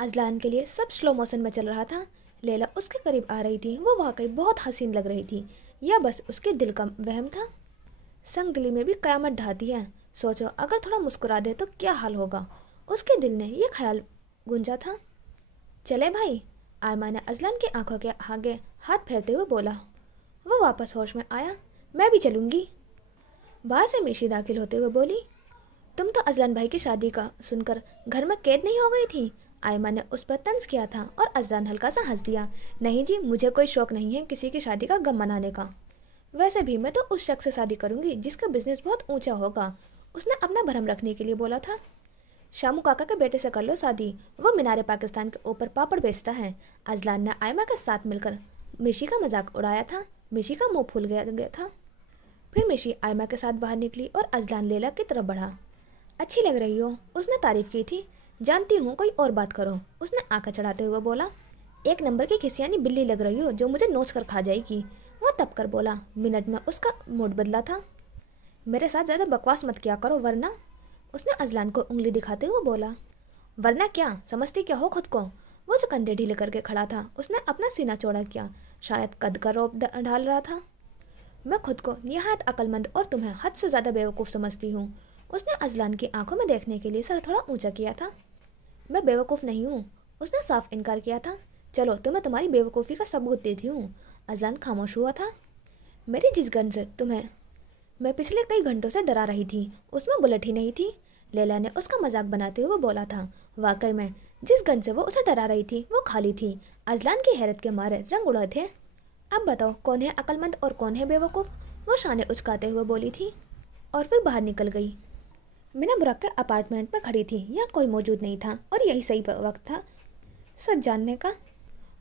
अजलान के लिए सब स्लो मोशन में चल रहा था। लैला उसके करीब आ रही थी। वो वाकई बहुत हसीन लग रही थी, या बस उसके दिल का वहम था। संग दिली में भी कयामत ढाती है, सोचो अगर थोड़ा मुस्कुरा दे तो क्या हाल होगा। उसके दिल ने यह ख्याल गूंजा था। चले भाई, आयमा ने अजलान की आंखों के आगे हाथ फेरते हुए बोला। वो वापस होश में आया। मैं भी चलूंगी। बाहर से मीशी दाखिल होते हुए बोली। तुम तो अजलान भाई की शादी का सुनकर घर में कैद नहीं हो गई थी। आयमा ने उस पर तंज किया था और अजलान हल्का सा हंस दिया। नहीं जी, मुझे कोई शौक नहीं है किसी की शादी का गम मनाने का। वैसे भी मैं तो उस शख्स से शादी करूंगी जिसका बिजनेस बहुत ऊंचा होगा, उसने अपना भरम रखने के लिए बोला था। शामू काका के बेटे से कर लो शादी, वो मीनारे पाकिस्तान के ऊपर पापड़ बेचता है। अजलान ने आयमा के साथ मिलकर मिशी का मजाक उड़ाया था। मिशी का मुंह फूल गया था। फिर मिशी आयमा के साथ बाहर निकली और अजलान लैला की तरफ बढ़ा। अच्छी लग रही हो, उसने तारीफ की थी। जानती हूँ, कोई और बात करो, उसने आंखें चढ़ाते हुए बोला। एक नंबर की खिसियानी बिल्ली लग रही हो जो मुझे नोच कर खा जाएगी, वो तब कर बोला। मिनट में उसका मूड बदला था। मेरे साथ ज़्यादा बकवास मत किया करो वरना, उसने अजलान को उंगली दिखाते हुए बोला। वरना क्या समझती क्या हो खुद को। वो जो कंधे ढीले करके खड़ा था, उसने अपना सीना चौड़ा किया, शायद कद का रौब ढाल रहा था। मैं खुद को निहायत अक्लमंद और तुम्हें हद से ज़्यादा बेवकूफ़ समझती हूँ, उसने अजलान की आंखों में देखने के लिए सर थोड़ा ऊंचा किया था। मैं बेवकूफ़ नहीं हूँ, उसने साफ इनकार किया था। चलो तो मैं तुम्हारी बेवकूफ़ी का सबूत देती हूँ। अजलान खामोश हुआ था। मेरी जिस गन से तुम्हें मैं पिछले कई घंटों से डरा रही थी, उसमें बुलेट ही नहीं थी, लैला ने उसका मजाक बनाते हुए बोला था। वाकई में जिस गन से वो उसे डरा रही थी वो खाली थी। अजलान की हैरत के मारे रंग उड़े थे। अब बताओ कौन है अक्लमंद और कौन है बेवकूफ़, वो शाने उचकाते हुए बोली थी और फिर बाहर निकल गई। मीना बुराक के अपार्टमेंट में खड़ी थी। यहाँ कोई मौजूद नहीं था और यही सही वक्त था सच जानने का।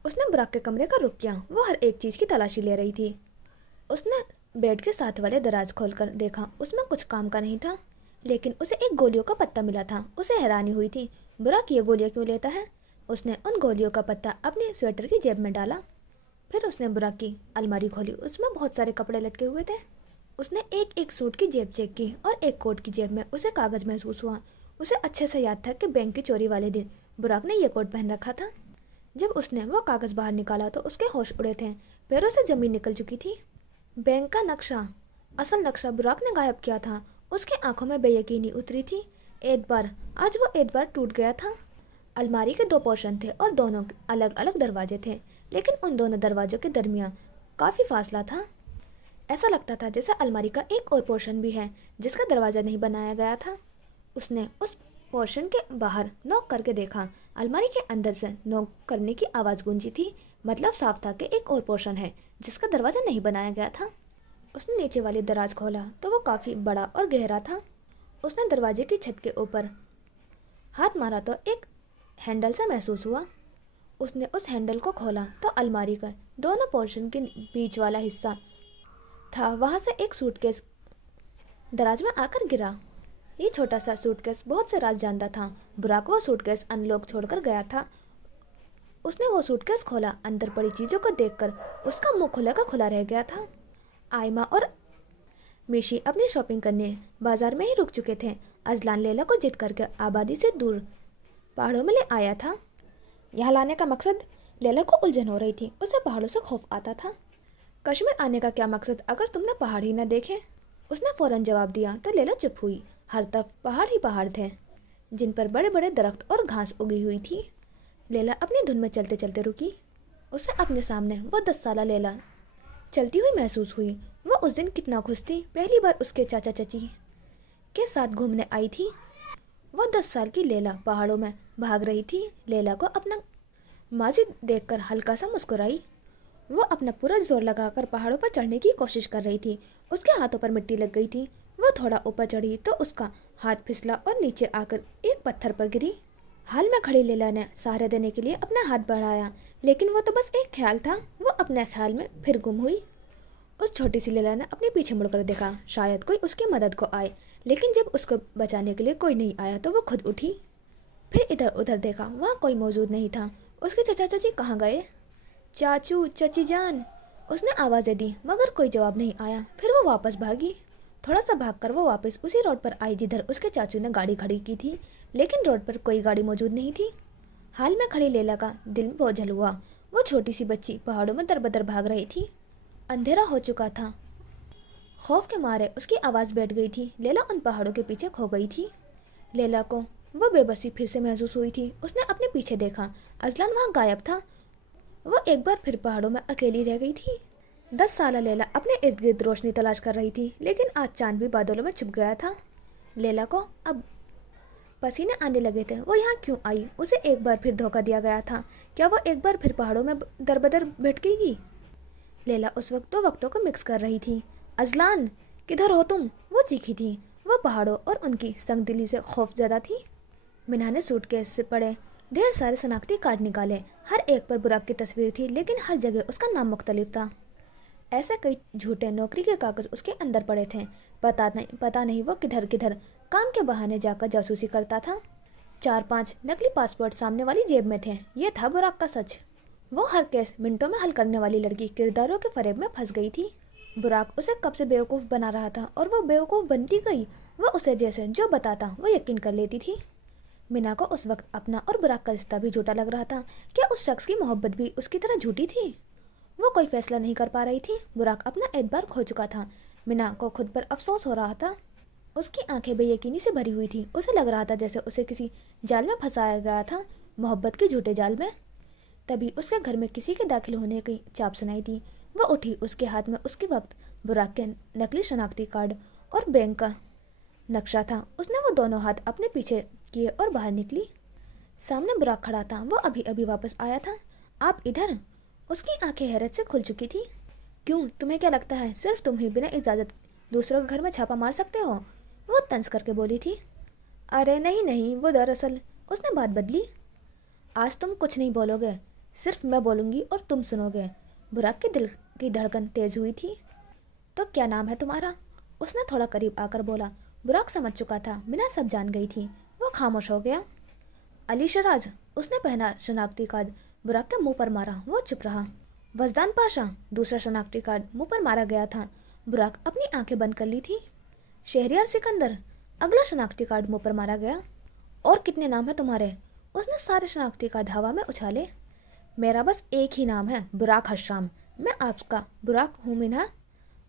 उसने बुराक के कमरे का रुख किया। वो हर एक चीज़ की तलाशी ले रही थी। उसने बेड के साथ वाले दराज खोलकर देखा, उसमें कुछ काम का नहीं था, लेकिन उसे एक गोलियों का पत्ता मिला था। उसे हैरानी हुई थी, बुराक ये गोलियाँ क्यों लेता है। उसने उन गोलियों का पत्ता अपने स्वेटर की जेब में डाला। फिर उसने बुराक की अलमारी खोली, उसमें बहुत सारे कपड़े लटके हुए थे। उसने एक एक सूट की जेब चेक की और एक कोट की जेब में उसे कागज़ महसूस हुआ। उसे अच्छे से याद था कि बैंक की चोरी वाले दिन बुराक ने यह कोट पहन रखा था। जब उसने वो कागज़ बाहर निकाला तो उसके होश उड़े थे, पैरों से ज़मीन निकल चुकी थी। बैंक का नक्शा, असल नक्शा बुराक ने गायब किया था। उसके आंखों में बेयकीनी उतरी थी। आज वो एतबार टूट गया था। अलमारी के दो पोर्शन थे और दोनों अलग अलग दरवाजे थे, लेकिन उन दोनों दरवाजों के दरमियान काफ़ी फासला था। ऐसा लगता था जैसे अलमारी का एक और पोर्शन भी है जिसका दरवाज़ा नहीं बनाया गया था। उसने उस पोर्शन के बाहर नॉक करके देखा। अलमारी के अंदर से नॉक करने की आवाज़ गूंजी थी, मतलब साफ था कि एक और पोर्शन है जिसका दरवाज़ा नहीं बनाया गया था। उसने नीचे वाली दराज खोला तो वो काफ़ी बड़ा और गहरा था। उसने दरवाजे की छत के ऊपर हाथ मारा तो एक हैंडल सा महसूस हुआ। उसने उस हैंडल को खोला तो अलमारी का दोनों पोर्शन के बीच वाला हिस्सा था। वहाँ से एक सूटकेस दराज में आकर गिरा। ये छोटा सा सूटकेस बहुत से राज जानता था। बुराक वो सूटकेस अनलॉक छोड़कर गया था। उसने वो सूटकेस खोला। अंदर पड़ी चीज़ों को देखकर उसका मुंह खुला का खुला रह गया था। आयमा और मिशी अपनी शॉपिंग करने बाजार में ही रुक चुके थे। अजलान लैला को जिद करके आबादी से दूर पहाड़ों में ले आया था। यहाँ लाने का मकसद, लैला को उलझन हो रही थी। उसे पहाड़ों से खौफ आता था। कश्मीर आने का क्या मकसद अगर तुमने पहाड़ ही न देखे, उसने फौरन जवाब दिया तो लैला चुप हुई। हर तरफ पहाड़ ही पहाड़ थे जिन पर बड़े बड़े दरख्त और घास उगी हुई थी। लैला अपनी धुन में चलते चलते रुकी। उसे अपने सामने वो 10 साला लैला चलती हुई महसूस हुई। वो उस दिन कितना खुश थी, पहली बार उसके चाचा चाची के साथ घूमने आई थी। वो 10 साल की लैला पहाड़ों में भाग रही थी। लैला को अपना माजी देखकर हल्का सा मुस्कुराई। वो अपना पूरा जोर लगाकर पहाड़ों पर चढ़ने की कोशिश कर रही थी। उसके हाथों पर मिट्टी लग गई थी। वो थोड़ा ऊपर चढ़ी तो उसका हाथ फिसला और नीचे आकर एक पत्थर पर गिरी। हाल में खड़ी लैला ने सहारा देने के लिए अपना हाथ बढ़ाया, लेकिन वो तो बस एक ख्याल था। वो अपने ख्याल में फिर गुम हुई। उस छोटी सी लैला ने अपने पीछे मुड़कर देखा, शायद कोई उसकी मदद को आए, लेकिन जब उसको बचाने के लिए कोई नहीं आया तो वो खुद उठी। फिर इधर उधर देखा, वहाँ कोई मौजूद नहीं था। उसके चाचा चाची कहाँ गए? चाचू, चाची जान, उसने आवाज़ें दी, मगर कोई जवाब नहीं आया। फिर वो वापस भागी। थोड़ा सा भागकर वो वापस उसी रोड पर आई जिधर उसके चाचू ने गाड़ी खड़ी की थी, लेकिन रोड पर कोई गाड़ी मौजूद नहीं थी। हाल में खड़ी लैला का दिल बोझल हुआ। वो छोटी सी बच्ची पहाड़ों में दरबदर भाग रही थी। अंधेरा हो चुका था। खौफ के मारे उसकी आवाज़ बैठ गई थी। लैला उन पहाड़ों के पीछे खो गई थी। लैला को वो बेबसी फिर से महसूस हुई थी। उसने अपने पीछे देखा, अजलान वहाँ गायब था। वो एक बार फिर पहाड़ों में अकेली रह गई थी। 10 साला लैला अपने इर्द गिर्द रोशनी तलाश कर रही थी, लेकिन आज चांद भी बादलों में छुप गया था। लैला को अब पसीने आने लगे थे। वो यहाँ क्यों आई? उसे एक बार फिर धोखा दिया गया था। क्या वो एक बार फिर पहाड़ों में दरबदर भटकेगी? लैला उस वक्त दो वक्तों को मिक्स कर रही थी। अजलान, किधर हो तुम? वो चीखी थी। वो पहाड़ों और उनकी संगदिली से खौफजदा थी। मिना ने सूटकेस से पड़े ढेर सारे शनाख्ती कार्ड निकाले। हर एक पर बुराक की तस्वीर थी, लेकिन हर जगह उसका नाम मुख्तलिफ था। ऐसे कई झूठे नौकरी के कागज उसके अंदर पड़े थे। पता नहीं वो किधर किधर काम के बहाने जाकर जासूसी करता था। 4-5 नकली पासपोर्ट सामने वाली जेब में थे। ये था बुराक का सच। वो हर केस मिनटों में हल करने वाली लड़की किरदारों के फरेब में फंस गई थी। बुराक उसे कब से बेवकूफ़ बना रहा था और वो बेवकूफ़ बनती गई। वो उसे जैसे जो बताता वो यकीन कर लेती थी। मीना को उस वक्त अपना और बुराक का रिश्ता भी झूठा लग रहा था। क्या उस शख्स की मोहब्बत भी उसकी तरह झूठी थी? वो कोई फैसला नहीं कर पा रही थी। बुराक अपना एतबार खो चुका था। मीना को खुद पर अफसोस हो रहा था। उसकी आंखें बेयकीनी से भरी हुई थी। उसे लग रहा था जैसे उसे किसी जाल में फंसाया गया था, मोहब्बत के झूठे जाल में। तभी उसके घर में किसी के दाखिल होने की चाप सुनाई दी। वो उठी। उसके हाथ में उसके वक्त बुराक के नकली शनाख्ती कार्ड और बैंक का नक्शा था। उसने वो दोनों हाथ अपने पीछे किए और बाहर निकली। सामने बुराक खड़ा था। वो अभी अभी वापस आया था। आप इधर? उसकी आंखें हैरत से खुल चुकी थी। क्यों, तुम्हें क्या लगता है सिर्फ तुम ही बिना इजाज़त दूसरों के घर में छापा मार सकते हो? वो तंज करके बोली थी। अरे नहीं नहीं, वो दरअसल, उसने बात बदली। आज तुम कुछ नहीं बोलोगे, सिर्फ मैं बोलूँगी और तुम सुनोगे। बुराक के दिल की धड़कन तेज हुई थी। तो क्या नाम है तुम्हारा? उसने थोड़ा करीब आकर बोला। बुराक समझ चुका था मीना सब जान गई थी। वो खामोश हो गया। अली शराज। उसने पहना शनाख्ती कार्ड बुराक के मुंह पर मारा। वो चुप रहा। वजदान पाशा। दूसरा शनाख्ती कार्ड मुंह पर मारा गया था। बुराक अपनी आंखें बंद कर ली थी। शहरियार सिकंदर। अगला शनाख्ती कार्ड मुंह पर मारा गया। और कितने नाम है तुम्हारे? उसने सारे शनाख्ती कार्ड हवा में उछाले। मेरा बस एक ही नाम है, बुराक हशाम। मैं आपका बुराक हूँ मीना।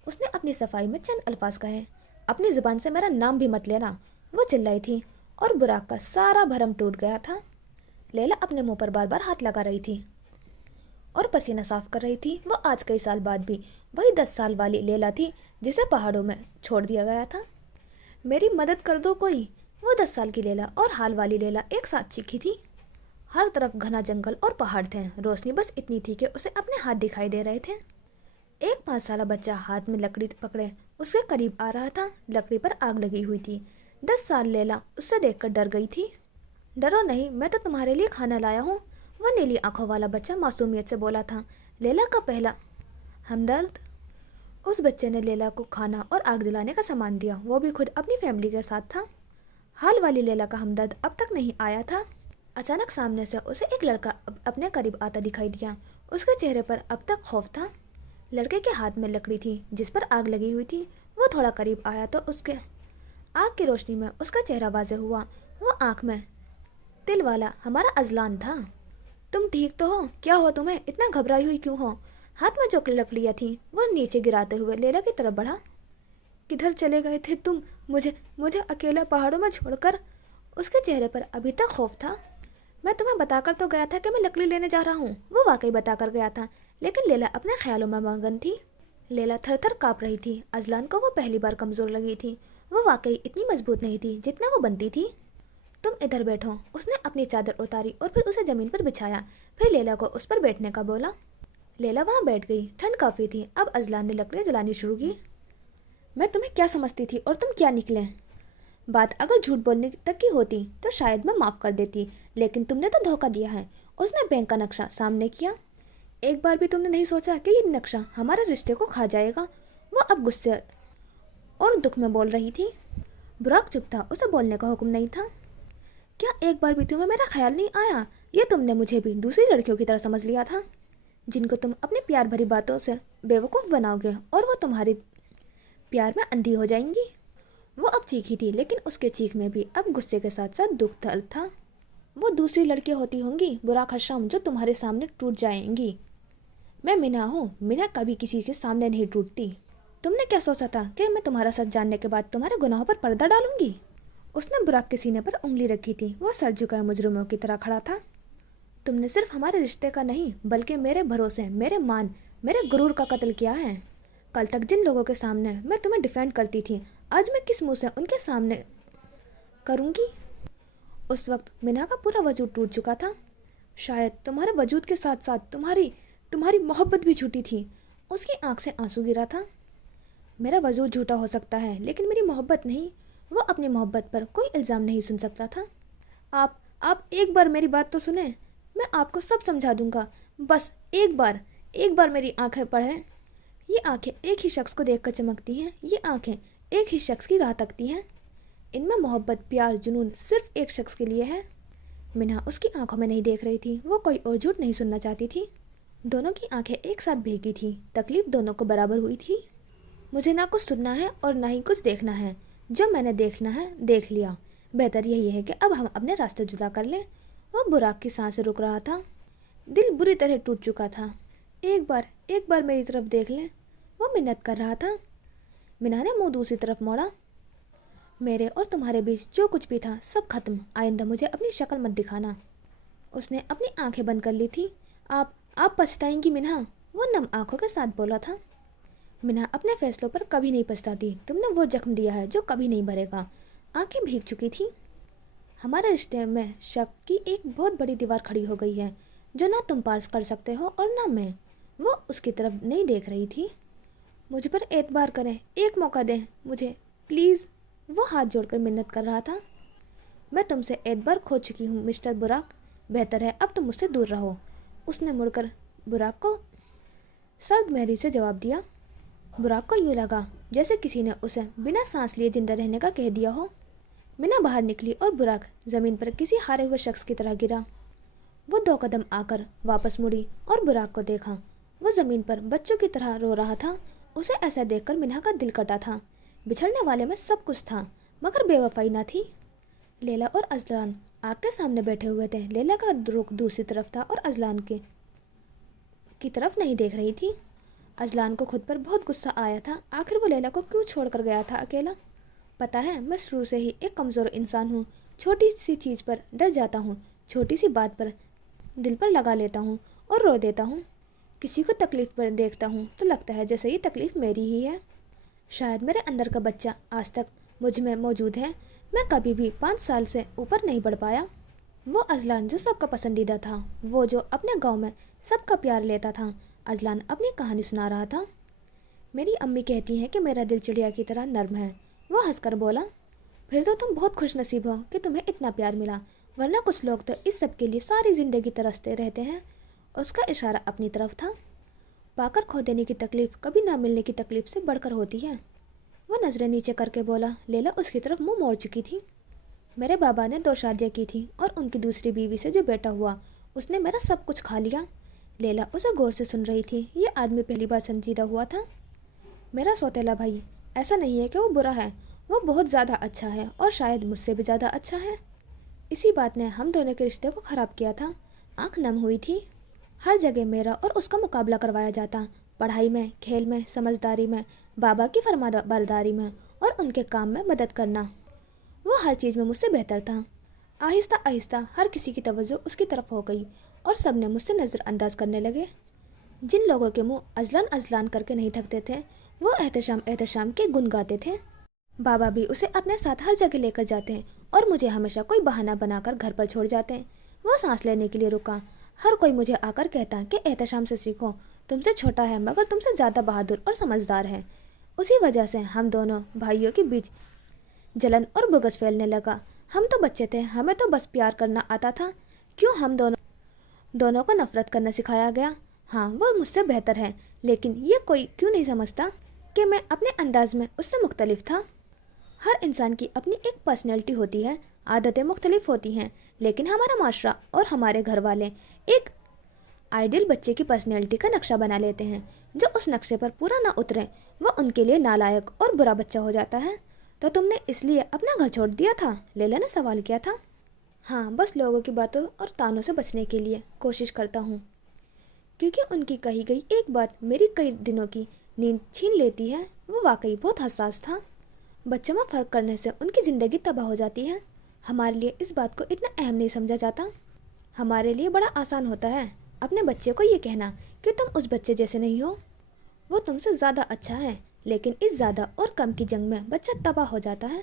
उसने अपनी सफाई में चंद अल्फाज कहे। अपनी जुबान से मेरा नाम भी मत लेना। वो चिल्लाई थी और बुराक का सारा भरम टूट गया था। लैला अपने मुंह पर बार बार हाथ लगा रही थी और पसीना साफ कर रही थी। वो आज कई साल बाद भी वही 10 साल वाली लैला थी जिसे पहाड़ों में छोड़ दिया गया था। मेरी मदद कर दो कोई। वो 10 साल की लैला और हाल वाली लैला एक साथ चीखी थी। हर तरफ घना जंगल और पहाड़ थे। रोशनी बस इतनी थी कि उसे अपने हाथ दिखाई दे रहे थे। एक 5 साला बच्चा हाथ में लकड़ी पकड़े उसके करीब आ रहा था। लकड़ी पर आग लगी हुई थी। 10 साल लैला उससे देखकर डर गई थी। डरो नहीं, मैं तो तुम्हारे लिए खाना लाया हूँ। वह नीली आंखों वाला बच्चा मासूमियत से बोला था। लैला का पहला हमदर्द। उस बच्चे ने लैला को खाना और आग जलाने का सामान दिया। वो भी खुद अपनी फैमिली के साथ था। हाल वाली लैला का हमदर्द अब तक नहीं आया था। अचानक सामने से उसे एक लड़का अपने करीब आता दिखाई दिया। उसके चेहरे पर अब तक खौफ था। लड़के के हाथ में लकड़ी थी जिस पर आग लगी हुई थी। वो थोड़ा करीब आया तो उसके आग की रोशनी में उसका चेहरा वाज़ेह हुआ। वो आँख में तिल वाला हमारा अजलान था। तुम ठीक तो हो? क्या हो तुम्हें? इतना घबराई हुई क्यों हो? हाथ में जो लकड़ियाँ थीं वो नीचे गिराते हुए लैला की तरफ बढ़ा। किधर चले गए थे तुम? मुझे मुझे अकेला पहाड़ों में छोड़कर? उसके चेहरे पर अभी तक खौफ था। मैं तुम्हें बता कर तो गया था कि मैं लकड़ी लेने जा रहा हूँ। वो वाकई बता कर गया था, लेकिन लैला अपने ख्यालों में मगन थी। लैला थर थर काँप रही थी। अजलान को वो पहली बार कमज़ोर लगी थी। वो वाकई इतनी मजबूत नहीं थी जितना वो बनती थी। तुम इधर बैठो। उसने अपनी चादर उतारी और फिर उसे ज़मीन पर बिछाया। फिर लैला को उस पर बैठने का बोला। लैला वहाँ बैठ गई। ठंड काफ़ी थी। अब अजलान ने लकड़ी जलानी शुरू की। मैं तुम्हें क्या समझती थी और तुम क्या निकले। बात अगर झूठ बोलने तक की होती तो शायद मैं माफ़ कर देती, लेकिन तुमने तो धोखा दिया है। उसने बैंक का नक्शा सामने किया। एक बार भी तुमने नहीं सोचा कि ये नक्शा हमारे रिश्ते को खा जाएगा। वो अब गुस्से और दुख में बोल रही थी। बुराक चुप था। उसे बोलने का हुक्म नहीं था। क्या एक बार भी तुम्हें मेरा ख्याल नहीं आया? ये तुमने मुझे भी दूसरी लड़कियों की तरह समझ लिया था, जिनको तुम अपने प्यार भरी बातों से बेवकूफ़ बनाओगे और वो तुम्हारी प्यार में अंधी हो जाएंगी। वो अब चीखी थी, लेकिन उसके चीख में भी अब गुस्से के साथ साथ दुख दर्द था। वो दूसरी लड़कियां होती होंगी बुराक हश्रम, जो तुम्हारे सामने टूट जाएंगी। मैं मिना हूँ। मिना कभी किसी के सामने नहीं टूटती। तुमने क्या सोचा था कि मैं तुम्हारा सच जानने के बाद तुम्हारे गुनाहों पर पर्दा डालूंगी? उसने बुराक के सीने पर उंगली रखी थी। वो सर झुकाए मुजरिमों की तरह खड़ा था। तुमने सिर्फ हमारे रिश्ते का नहीं, बल्कि मेरे भरोसे, मेरे मान, मेरे गुरूर का कत्ल किया है। कल तक जिन लोगों के सामने मैं तुम्हें डिफेंड करती थी, आज मैं किस मुंह से उनके सामने करूंगी? उस वक्त मिना का पूरा वजूद टूट चुका था। शायद तुम्हारे वजूद के साथ साथ तुम्हारी तुम्हारी मोहब्बत भी झूठी थी। उसकी आंख से आंसू गिरा था। मेरा वजूद झूठा हो सकता है, लेकिन मेरी मोहब्बत नहीं। वो अपनी मोहब्बत पर कोई इल्ज़ाम नहीं सुन सकता था। आप एक बार मेरी बात तो सुने। मैं आपको सब समझा दूंगा। बस एक बार मेरी आंखें पढ़ें। ये आंखें एक ही शख्स को देखकर चमकती हैं। ये आंखें एक ही शख्स की राह तकती हैं। इनमें मोहब्बत, प्यार, जुनून सिर्फ एक शख्स के लिए है। मिना उसकी आंखों में नहीं देख रही थी। वो कोई और झूठ नहीं सुनना चाहती थी। दोनों की आंखें एक साथ भीगी थी। तकलीफ दोनों को बराबर हुई थी। मुझे ना कुछ सुनना है और ना ही कुछ देखना है। जो मैंने देखना है देख लिया। बेहतर यही है कि अब हम अपने रास्ते जुदा कर लें। वो बुराक की सांसें रुक रहा था। दिल बुरी तरह टूट चुका था। एक बार मेरी तरफ देख लें, वो मिन्नत कर रहा था। मिना ने मुंह दूसरी तरफ मोड़ा। मेरे और तुम्हारे बीच जो कुछ भी था सब खत्म। आइंदा मुझे अपनी शक्ल मत दिखाना। उसने अपनी आंखें बंद कर ली थी। आप पछताएंगी मिना, वो नम आंखों के साथ बोला था। मिना अपने फैसलों पर कभी नहीं पछताती। तुमने वो जख्म दिया है जो कभी नहीं भरेगा। आंखें भीग चुकी थी। हमारे रिश्ते में शक की एक बहुत बड़ी दीवार खड़ी हो गई है, जो ना तुम पार कर सकते हो और ना मैं। वो उसकी तरफ नहीं देख रही थी। मुझ पर एतबार करें, एक मौका दें मुझे, प्लीज़। वो हाथ जोड़कर मिन्नत कर रहा था। मैं तुमसे एतबार खो चुकी हूँ मिस्टर बुराक। बेहतर है अब तुम मुझसे दूर रहो। उसने मुड़कर बुराक को सर्द महरी से जवाब दिया। बुराक को यूँ लगा जैसे किसी ने उसे बिना सांस लिए जिंदा रहने का कह दिया हो। मिना बाहर निकली और बुराक ज़मीन पर किसी हारे हुए शख्स की तरह गिरा। वो 2 कदम आकर वापस मुड़ी और बुराक को देखा। वो ज़मीन पर बच्चों की तरह रो रहा था। उसे ऐसा देखकर मिना का दिल कटा था। बिछड़ने वाले में सब कुछ था, मगर बेवफाई ना थी। लैला और अजलान आग के सामने बैठे हुए थे। लैला का रुख दूसरी तरफ था और अजलान की तरफ नहीं देख रही थी। अजलान को खुद पर बहुत गुस्सा आया था। आखिर वो लैला को क्यों छोड़कर गया था अकेला? पता है, मैं शुरू से ही एक कमज़ोर इंसान हूँ। छोटी सी चीज़ पर डर जाता हूँ, छोटी सी बात पर दिल पर लगा लेता हूँ और रो देता हूँ। किसी को तकलीफ़ पर देखता हूँ तो लगता है जैसे ये तकलीफ़ मेरी ही है। शायद मेरे अंदर का बच्चा आज तक मुझ में मौजूद है। मैं कभी भी 5 साल से ऊपर नहीं बढ़ पाया। वो अजलान जो सबका पसंदीदा था, वो जो अपने गांव में सबका प्यार लेता था। अजलान अपनी कहानी सुना रहा था। मेरी अम्मी कहती हैं कि मेरा दिल चिड़िया की तरह नर्म है। वो हंसकर बोला। फिर तो तुम बहुत खुशनसीब हो कि तुम्हें इतना प्यार मिला, वरना कुछ लोग तो इस सब के लिए सारी ज़िंदगी तरसते रहते हैं। उसका इशारा अपनी तरफ था। पाकर खो देने की तकलीफ़ कभी ना मिलने की तकलीफ़ से बढ़कर होती है। वो नज़रें नीचे करके बोला। लैला उसकी तरफ मुंह मोड़ चुकी थी। मेरे बाबा ने 2 शादियाँ की थी और उनकी दूसरी बीवी से जो बेटा हुआ, उसने मेरा सब कुछ खा लिया। लैला उसे गौर से सुन रही थी। ये आदमी पहली बार संजीदा हुआ था। मेरा सौतेला भाई, ऐसा नहीं है कि वो बुरा है, वो बहुत ज़्यादा अच्छा है और शायद मुझसे भी ज़्यादा अच्छा है। इसी बात ने हम दोनों के रिश्ते को ख़राब किया था। आँख नम हुई थी। हर जगह मेरा और उसका मुकाबला करवाया जाता, पढ़ाई में, खेल में, समझदारी में, बाबा की फरमाबरदारी में और उनके काम में मदद करना। वो हर चीज़ में मुझसे बेहतर था। आहिस्ता आहिस्ता हर किसी की तवज्जो उसकी तरफ हो गई और सब ने मुझसे नज़रअंदाज करने लगे। जिन लोगों के मुंह अजलान अजलान करके नहीं थकते थे वो एहतशाम एहतशाम के गुन गाते थे। बाबा भी उसे अपने साथ हर जगह लेकर जाते हैं और मुझे हमेशा कोई बहाना बनाकर घर पर छोड़ जाते हैं। वो सांस लेने के लिए रुका। हर कोई मुझे आकर कहता कि एहतशाम से सीखो, तुमसे छोटा है मगर तुमसे ज़्यादा बहादुर और समझदार है। उसी वजह से हम दोनों भाइयों के बीच जलन और बुग़्ज़ फैलने लगा। हम तो बच्चे थे, हमें तो बस प्यार करना आता था, क्यों हम दोनों को नफ़रत करना सिखाया गया। हाँ, वो मुझसे बेहतर है, लेकिन ये कोई क्यों नहीं समझता कि मैं अपने अंदाज में उससे मुख्तलिफ था। हर इंसान की अपनी एक पर्सनैलिटी होती है, आदतें मुख्तलिफ होती हैं, लेकिन हमारा माशरा और हमारे घर वाले एक आइडियल बच्चे की पर्सनैलिटी का नक्शा बना लेते हैं। जो उस नक्शे पर पूरा ना उतरे वो उनके लिए नालायक और बुरा बच्चा हो जाता है। तो तुमने इसलिए अपना घर छोड़ दिया था? लैला ने सवाल किया था। हाँ, बस लोगों की बातों और तानों से बचने के लिए कोशिश करता हूँ, क्योंकि उनकी कही गई एक बात मेरी कई दिनों की नींद छीन लेती है। वो वाकई बहुत हसास था। बच्चों में फ़र्क करने से उनकी ज़िंदगी तबाह हो जाती है। हमारे लिए इस बात को इतना अहम नहीं समझा जाता। हमारे लिए बड़ा आसान होता है अपने बच्चे को ये कहना कि तुम उस बच्चे जैसे नहीं हो, वो तुमसे ज़्यादा अच्छा है। लेकिन इस ज़्यादा और कम की जंग में बच्चा तबाह हो जाता है।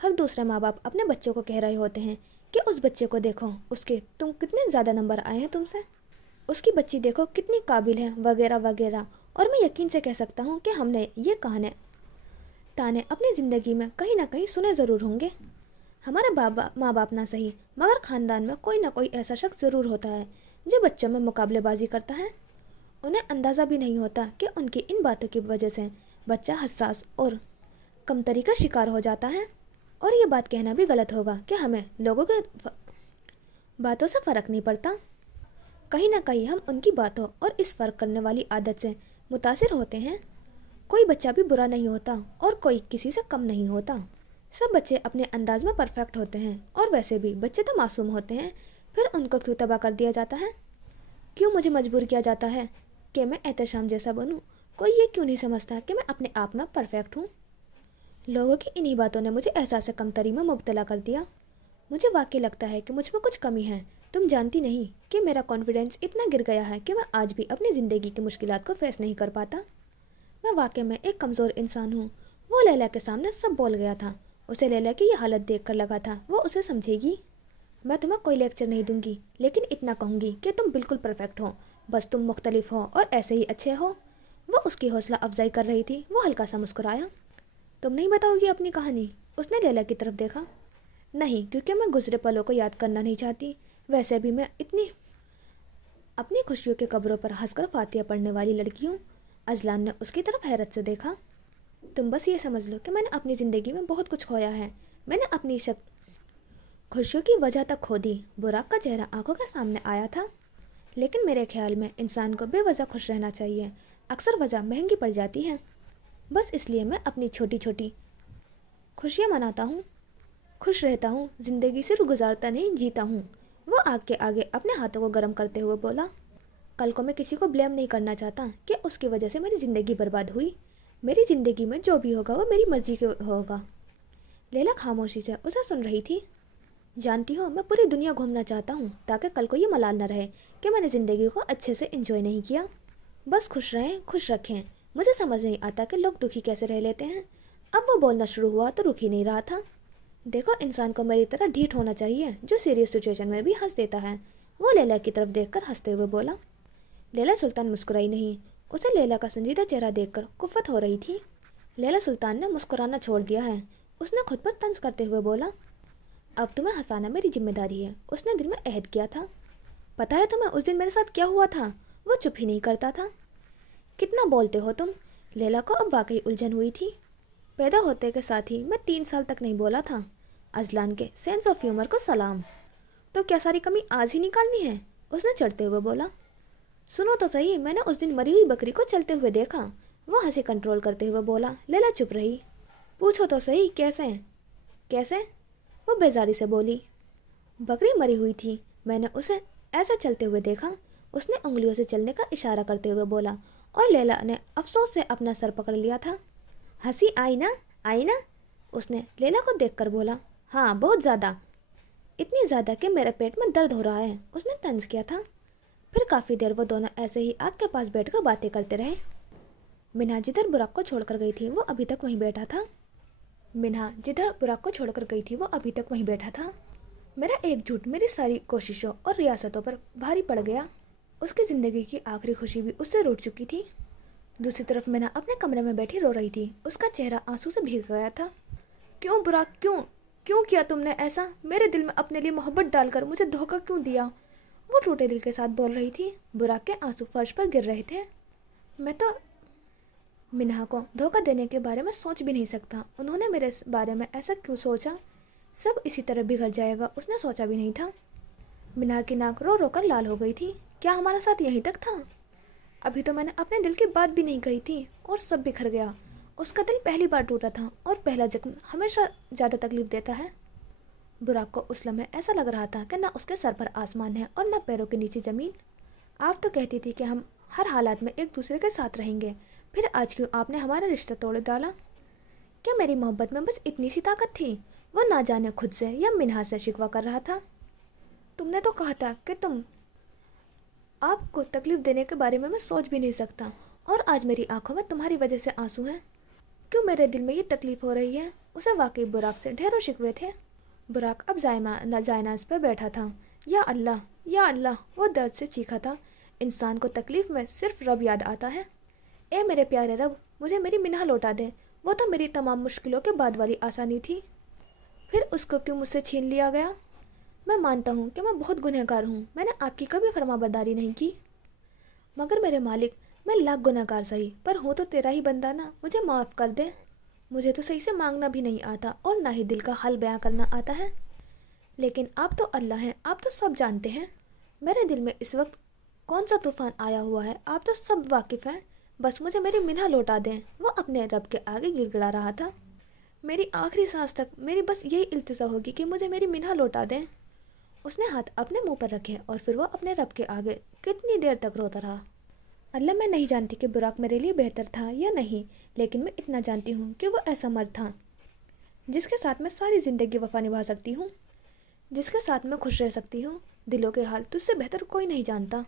हर दूसरे माँ बाप अपने बच्चों को कह रहे होते हैं कि उस बच्चे को देखो, उसके तुम कितने ज़्यादा नंबर आए हैं तुमसे, उसकी बच्ची देखो कितनी काबिल है, वगैरह वगैरह। और मैं यकीन से कह सकता हूँ कि हमने ये कहानी ताने अपनी ज़िंदगी में कहीं ना कहीं सुने ज़रूर होंगे। हमारे माँ बाप ना सही, मगर ख़ानदान में कोई ना कोई ऐसा शख्स ज़रूर होता है जो बच्चों में मुकाबलेबाजी करता है। उन्हें अंदाज़ा भी नहीं होता कि उनकी इन बातों की वजह से बच्चा हसास और कमतरी का शिकार हो जाता है। और ये बात कहना भी गलत होगा कि हमें लोगों के बातों से फ़र्क नहीं पड़ता। कहीं ना कहीं हम उनकी बातों और इस फ़र्क करने वाली आदत से मुतासिर होते हैं। कोई बच्चा भी बुरा नहीं होता और कोई किसी से कम नहीं होता। सब बच्चे अपने अंदाज में परफेक्ट होते हैं, और वैसे भी बच्चे तो मासूम होते हैं, फिर उनको क्यों तबाह कर दिया जाता है? क्यों मुझे मजबूर किया जाता है कि मैं एहतशाम जैसा बनूं? कोई ये क्यों नहीं समझता कि मैं अपने आप में परफेक्ट हूँ? लोगों की इन्हीं बातों ने मुझे एहसास कमतरी में मुब्तला कर दिया। मुझे वाकई लगता है कि मुझ में कुछ कमी है। तुम जानती नहीं कि मेरा कॉन्फिडेंस इतना गिर गया है कि मैं आज भी अपनी ज़िंदगी की मुश्किलात को फेस नहीं कर पाता। मैं वाकई में एक कमज़ोर इंसान हूँ। वो लैला के सामने सब बोल गया था। उसे लैला की ये हालत देखकर लगा था वो उसे समझेगी। मैं तुम्हें कोई लेक्चर नहीं दूंगी, लेकिन इतना कहूँगी कि तुम बिल्कुल परफेक्ट हो, बस तुम मुख्तलिफ हो और ऐसे ही अच्छे हो। वो उसकी हौसला अफजाई कर रही थी। वो हल्का सा मुस्कुराया। तुम नहीं बताओगी अपनी कहानी? उसने लैला की तरफ देखा। नहीं, क्योंकि मैं गुजरे पलों को याद करना नहीं चाहती। वैसे भी मैं इतनी अपनी खुशियों के कब्रों पर हंसकर फातिया पढ़ने वाली लड़की हूँ। अजलान ने उसकी तरफ हैरत से देखा। तुम बस ये समझ लो कि मैंने अपनी ज़िंदगी में बहुत कुछ खोया है। मैंने अपनी खुशियों की वजह तक खो दी। बुराक का चेहरा आंखों के सामने आया था। लेकिन मेरे ख्याल में इंसान को बेवजह खुश रहना चाहिए। अक्सर वजह महंगी पड़ जाती है। बस इसलिए मैं अपनी छोटी छोटी खुशियाँ मनाता हूँ, खुश रहता हूँ, ज़िंदगी सिर्फ गुजारता नहीं जीता हूँ। वो आग के आगे अपने हाथों को गर्म करते हुए बोला। कल को मैं किसी को ब्लेम नहीं करना चाहता कि उसकी वजह से मेरी ज़िंदगी बर्बाद हुई। मेरी ज़िंदगी में जो भी होगा वो मेरी मर्ज़ी के होगा। लैला खामोशी से उसे सुन रही थी। जानती हो, मैं पूरी दुनिया घूमना चाहता हूँ ताकि कल को ये मलाल न रहे कि मैंने ज़िंदगी को अच्छे से एंजॉय नहीं किया। बस खुश रहें, खुश रखें। मुझे समझ नहीं आता कि लोग दुखी कैसे रह लेते हैं। अब वो बोलना शुरू हुआ तो रुक ही नहीं रहा था। देखो, इंसान को मेरी तरह ढीठ होना चाहिए जो सीरियस सिचुएशन में भी हंस देता है। वो लैला की तरफ देखकर हंसते हुए बोला। लैला सुल्तान मुस्कुराई नहीं। उसे लैला का संजीदा चेहरा देखकर कुफ़्फ़त हो रही थी। लैला सुल्तान ने मुस्कुराना छोड़ दिया है। उसने खुद पर तंज करते हुए बोला। अब तुम्हें हंसाना मेरी जिम्मेदारी है। उसने दिल में अहद किया था। पता है तुम्हें उस दिन मेरे साथ क्या हुआ था? वो चुप ही नहीं करता था। कितना बोलते हो तुम? लैला को अब वाकई उलझन हुई थी। पैदा होते के साथ ही मैं 3 साल तक नहीं बोला था। अजलान के सेंस ऑफ ह्यूमर को सलाम। तो क्या सारी कमी आज ही निकालनी है? उसने चढ़ते हुए बोला। सुनो तो सही, मैंने उस दिन मरी हुई बकरी को चलते हुए देखा। वो हंसी कंट्रोल करते हुए बोला। लैला चुप रही। पूछो तो सही, कैसे? कैसे? वो बेजारी से बोली। बकरी मरी हुई थी, मैंने उसे ऐसे चलते हुए देखा। उसने उंगलियों से चलने का इशारा करते हुए बोला, और लैला ने अफसोस से अपना सर पकड़ लिया था। हंसी आई ना? आई ना? उसने लैला को देखकर बोला। हाँ, बहुत ज़्यादा। اتنی زیادہ کہ میرے پیٹ میں درد ہو رہا ہے، اس نے طنز کیا تھا۔ پھر کافی دیر وہ دونوں ایسے ہی آگ کے پاس بیٹھ کر باتیں کرتے رہے۔ منہا جدھر براق کو چھوڑ کر گئی تھی وہ ابھی تک وہیں بیٹھا تھا۔ میرا ایک جھوٹ میری ساری کوششوں اور ریاستوں پر بھاری پڑ گیا۔ اس کی زندگی کی آخری خوشی بھی اس سے روٹ چکی تھی۔ دوسری طرف منہا اپنے کمرے میں بیٹھی رو رہی تھی۔ اس کا چہرہ آنسو سے بھیگ گیا تھا۔ کیوں براق، کیوں کیا تم نے ایسا؟ میرے دل میں اپنے لیے محبت ڈال کر مجھے دھوکہ کیوں دیا؟ وہ ٹوٹے دل کے ساتھ بول رہی تھی۔ براق کے آنسو فرش پر گر رہے تھے۔ میں تو منہا کو دھوکہ دینے کے بارے میں سوچ بھی نہیں سکتا۔ انہوں نے میرے بارے میں ایسا کیوں سوچا؟ سب اسی طرح بگڑ جائے گا، اس نے سوچا بھی نہیں تھا۔ منہا کی ناک رو رو کر لال ہو گئی تھی۔ کیا ہمارا ساتھ یہیں تک تھا؟ ابھی تو میں نے اپنے دل کی بات بھی نہیں کہی تھی اور سب بکھر گیا۔ اس کا دل پہلی بار ٹوٹا تھا اور پہلا زخم ہمیشہ زیادہ تکلیف دیتا ہے۔ براق کو اس لمحے ایسا لگ رہا تھا کہ نہ اس کے سر پر آسمان ہے اور نہ پیروں کے نیچے زمین۔ آپ تو کہتی تھی کہ ہم ہر حالات میں ایک دوسرے کے ساتھ رہیں گے، پھر آج کیوں آپ نے ہمارا رشتہ توڑ ڈالا؟ کیا میری محبت میں بس اتنی سی طاقت تھی؟ وہ نہ جانے خود سے یا منہا سے شکوہ کر رہا تھا۔ تم نے تو کہا تھا کہ آپ کو تکلیف دینے کے بارے میں سوچ بھی نہیں سکتا، اور آج میری آنکھوں میں تمہاری وجہ سے آنسو ہیں۔ کیوں میرے دل میں یہ تکلیف ہو رہی ہے؟ اسے واقعی براق سے ڈھیروں شکوے تھے۔ براق اب زائناز پہ بیٹھا تھا۔ یا اللہ، وہ درد سے چیخا تھا۔ انسان کو تکلیف میں صرف رب یاد آتا ہے۔ اے میرے پیارے رب، مجھے میری منہا لوٹا دے، وہ تو میری تمام مشکلوں کے بعد والی آسانی تھی، پھر اس کو کیوں مجھ سے چھین لیا گیا؟ میں مانتا ہوں کہ میں بہت گنہگار ہوں، میں نے آپ کی کبھی فرما برداری نہیں کی، مگر میرے مالک، میں لاکھ گنہگار سہی، پر ہوں تو تیرا ہی بندہ نا، مجھے معاف کر دے۔ مجھے تو صحیح سے مانگنا بھی نہیں آتا اور نہ ہی دل کا حال بیاں کرنا آتا ہے، لیکن آپ تو اللہ ہیں، آپ تو سب جانتے ہیں۔ میرے دل میں اس وقت کون سا طوفان آیا ہوا ہے، آپ تو سب واقف ہیں۔ بس مجھے میری منہا لوٹا دیں۔ وہ اپنے رب کے آگے گڑ گڑا رہا تھا۔ میری آخری سانس تک میری بس یہی التجا ہوگی کہ مجھے میری منہا لوٹا دیں۔ اس نے ہاتھ اپنے منہ پر رکھے اور پھر وہ اپنے رب کے آگے کتنی دیر تک روتا رہا۔ اللہ، میں نہیں جانتی کہ براق میرے لیے بہتر تھا یا نہیں، لیکن میں اتنا جانتی ہوں کہ وہ ایسا مرد تھا جس کے ساتھ میں ساری زندگی وفا نبھا سکتی ہوں، جس کے ساتھ میں خوش رہ سکتی ہوں۔ دلوں کے حال تجھ سے بہتر کوئی نہیں جانتا۔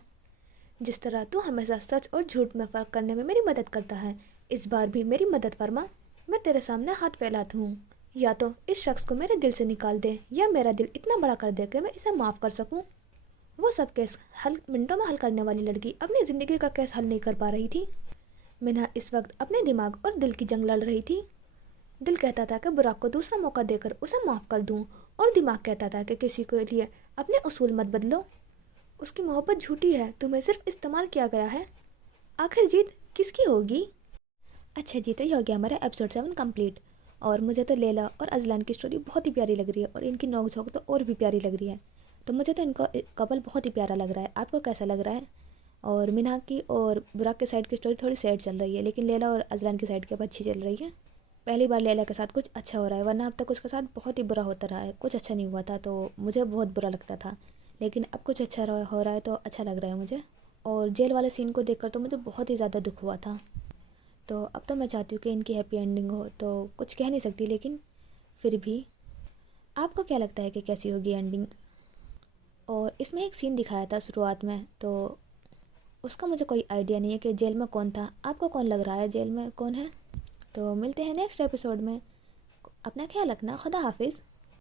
جس طرح تو ہمیشہ سچ اور جھوٹ میں فرق کرنے میں میری مدد کرتا ہے، اس بار بھی میری مدد فرما۔ میں تیرے سامنے ہاتھ پھیلاتی ہوں، یا تو اس شخص کو میرے دل سے نکال دے یا میرا دل اتنا بڑا کر دے کہ میں اسے معاف کر سکوں۔ وہ سب کیس منٹوں میں حل کرنے والی لڑکی اپنی زندگی کا کیس حل نہیں کر پا رہی تھی۔ منہا اس وقت اپنے دماغ اور دل کی جنگ لڑ رہی تھی۔ دل کہتا تھا کہ براق کو دوسرا موقع دے کر اسے معاف کر دوں، اور دماغ کہتا تھا کہ کسی کے لیے اپنے اصول مت بدلو، اس کی محبت جھوٹی ہے، تمہیں صرف استعمال کیا گیا ہے۔ آخر جیت کس کی ہوگی؟ اچھا جی، تو یہ ہو گیا ہمارا ایپیسوڈ 7 کمپلیٹ، اور مجھے تو لیلا اور ازلان کی سٹوری بہت ہی پیاری لگ رہی ہے، اور ان کی نوک جھونک تو اور بھی پیاری لگ رہی ہے۔ تو مجھے تو ان کا کپل بہت ہی پیارا لگ رہا ہے۔ آپ کو کیسا لگ رہا ہے؟ اور منہا کی اور براق کے سائڈ کی سٹوری تھوڑی سیڈ چل رہی ہے، لیکن لیلا اور ازلان کی سائڈ کی اب اچھی چل رہی ہے۔ پہلی بار لیلا کے ساتھ کچھ اچھا ہو رہا ہے، ورنہ اب تک اس کے ساتھ بہت ہی برا ہوتا رہا ہے، کچھ اچھا نہیں ہوا تھا تو مجھے بہت برا لگتا تھا، لیکن اب کچھ اچھا ہو رہا ہے تو اچھا لگ رہا ہے مجھے۔ اور جیل والے سین کو دیکھ کر تو مجھے بہت ہی زیادہ دکھ ہوا تھا، تو اب تو میں چاہتی ہوں کہ ان کی ہیپی اینڈنگ ہو، تو کچھ کہہ نہیں سکتی، لیکن پھر بھی آپ کو کیا لگتا ہے کہ کیسی ہوگی اینڈنگ؟ اور اس میں ایک سین دکھایا تھا شروعات میں، تو اس کا مجھے کوئی آئیڈیا نہیں ہے کہ جیل میں کون تھا۔ آپ کو کون لگ رہا ہے جیل میں کون ہے؟ تو ملتے ہیں نیکسٹ ایپیسوڈ میں، اپنا خیال رکھنا، خدا حافظ۔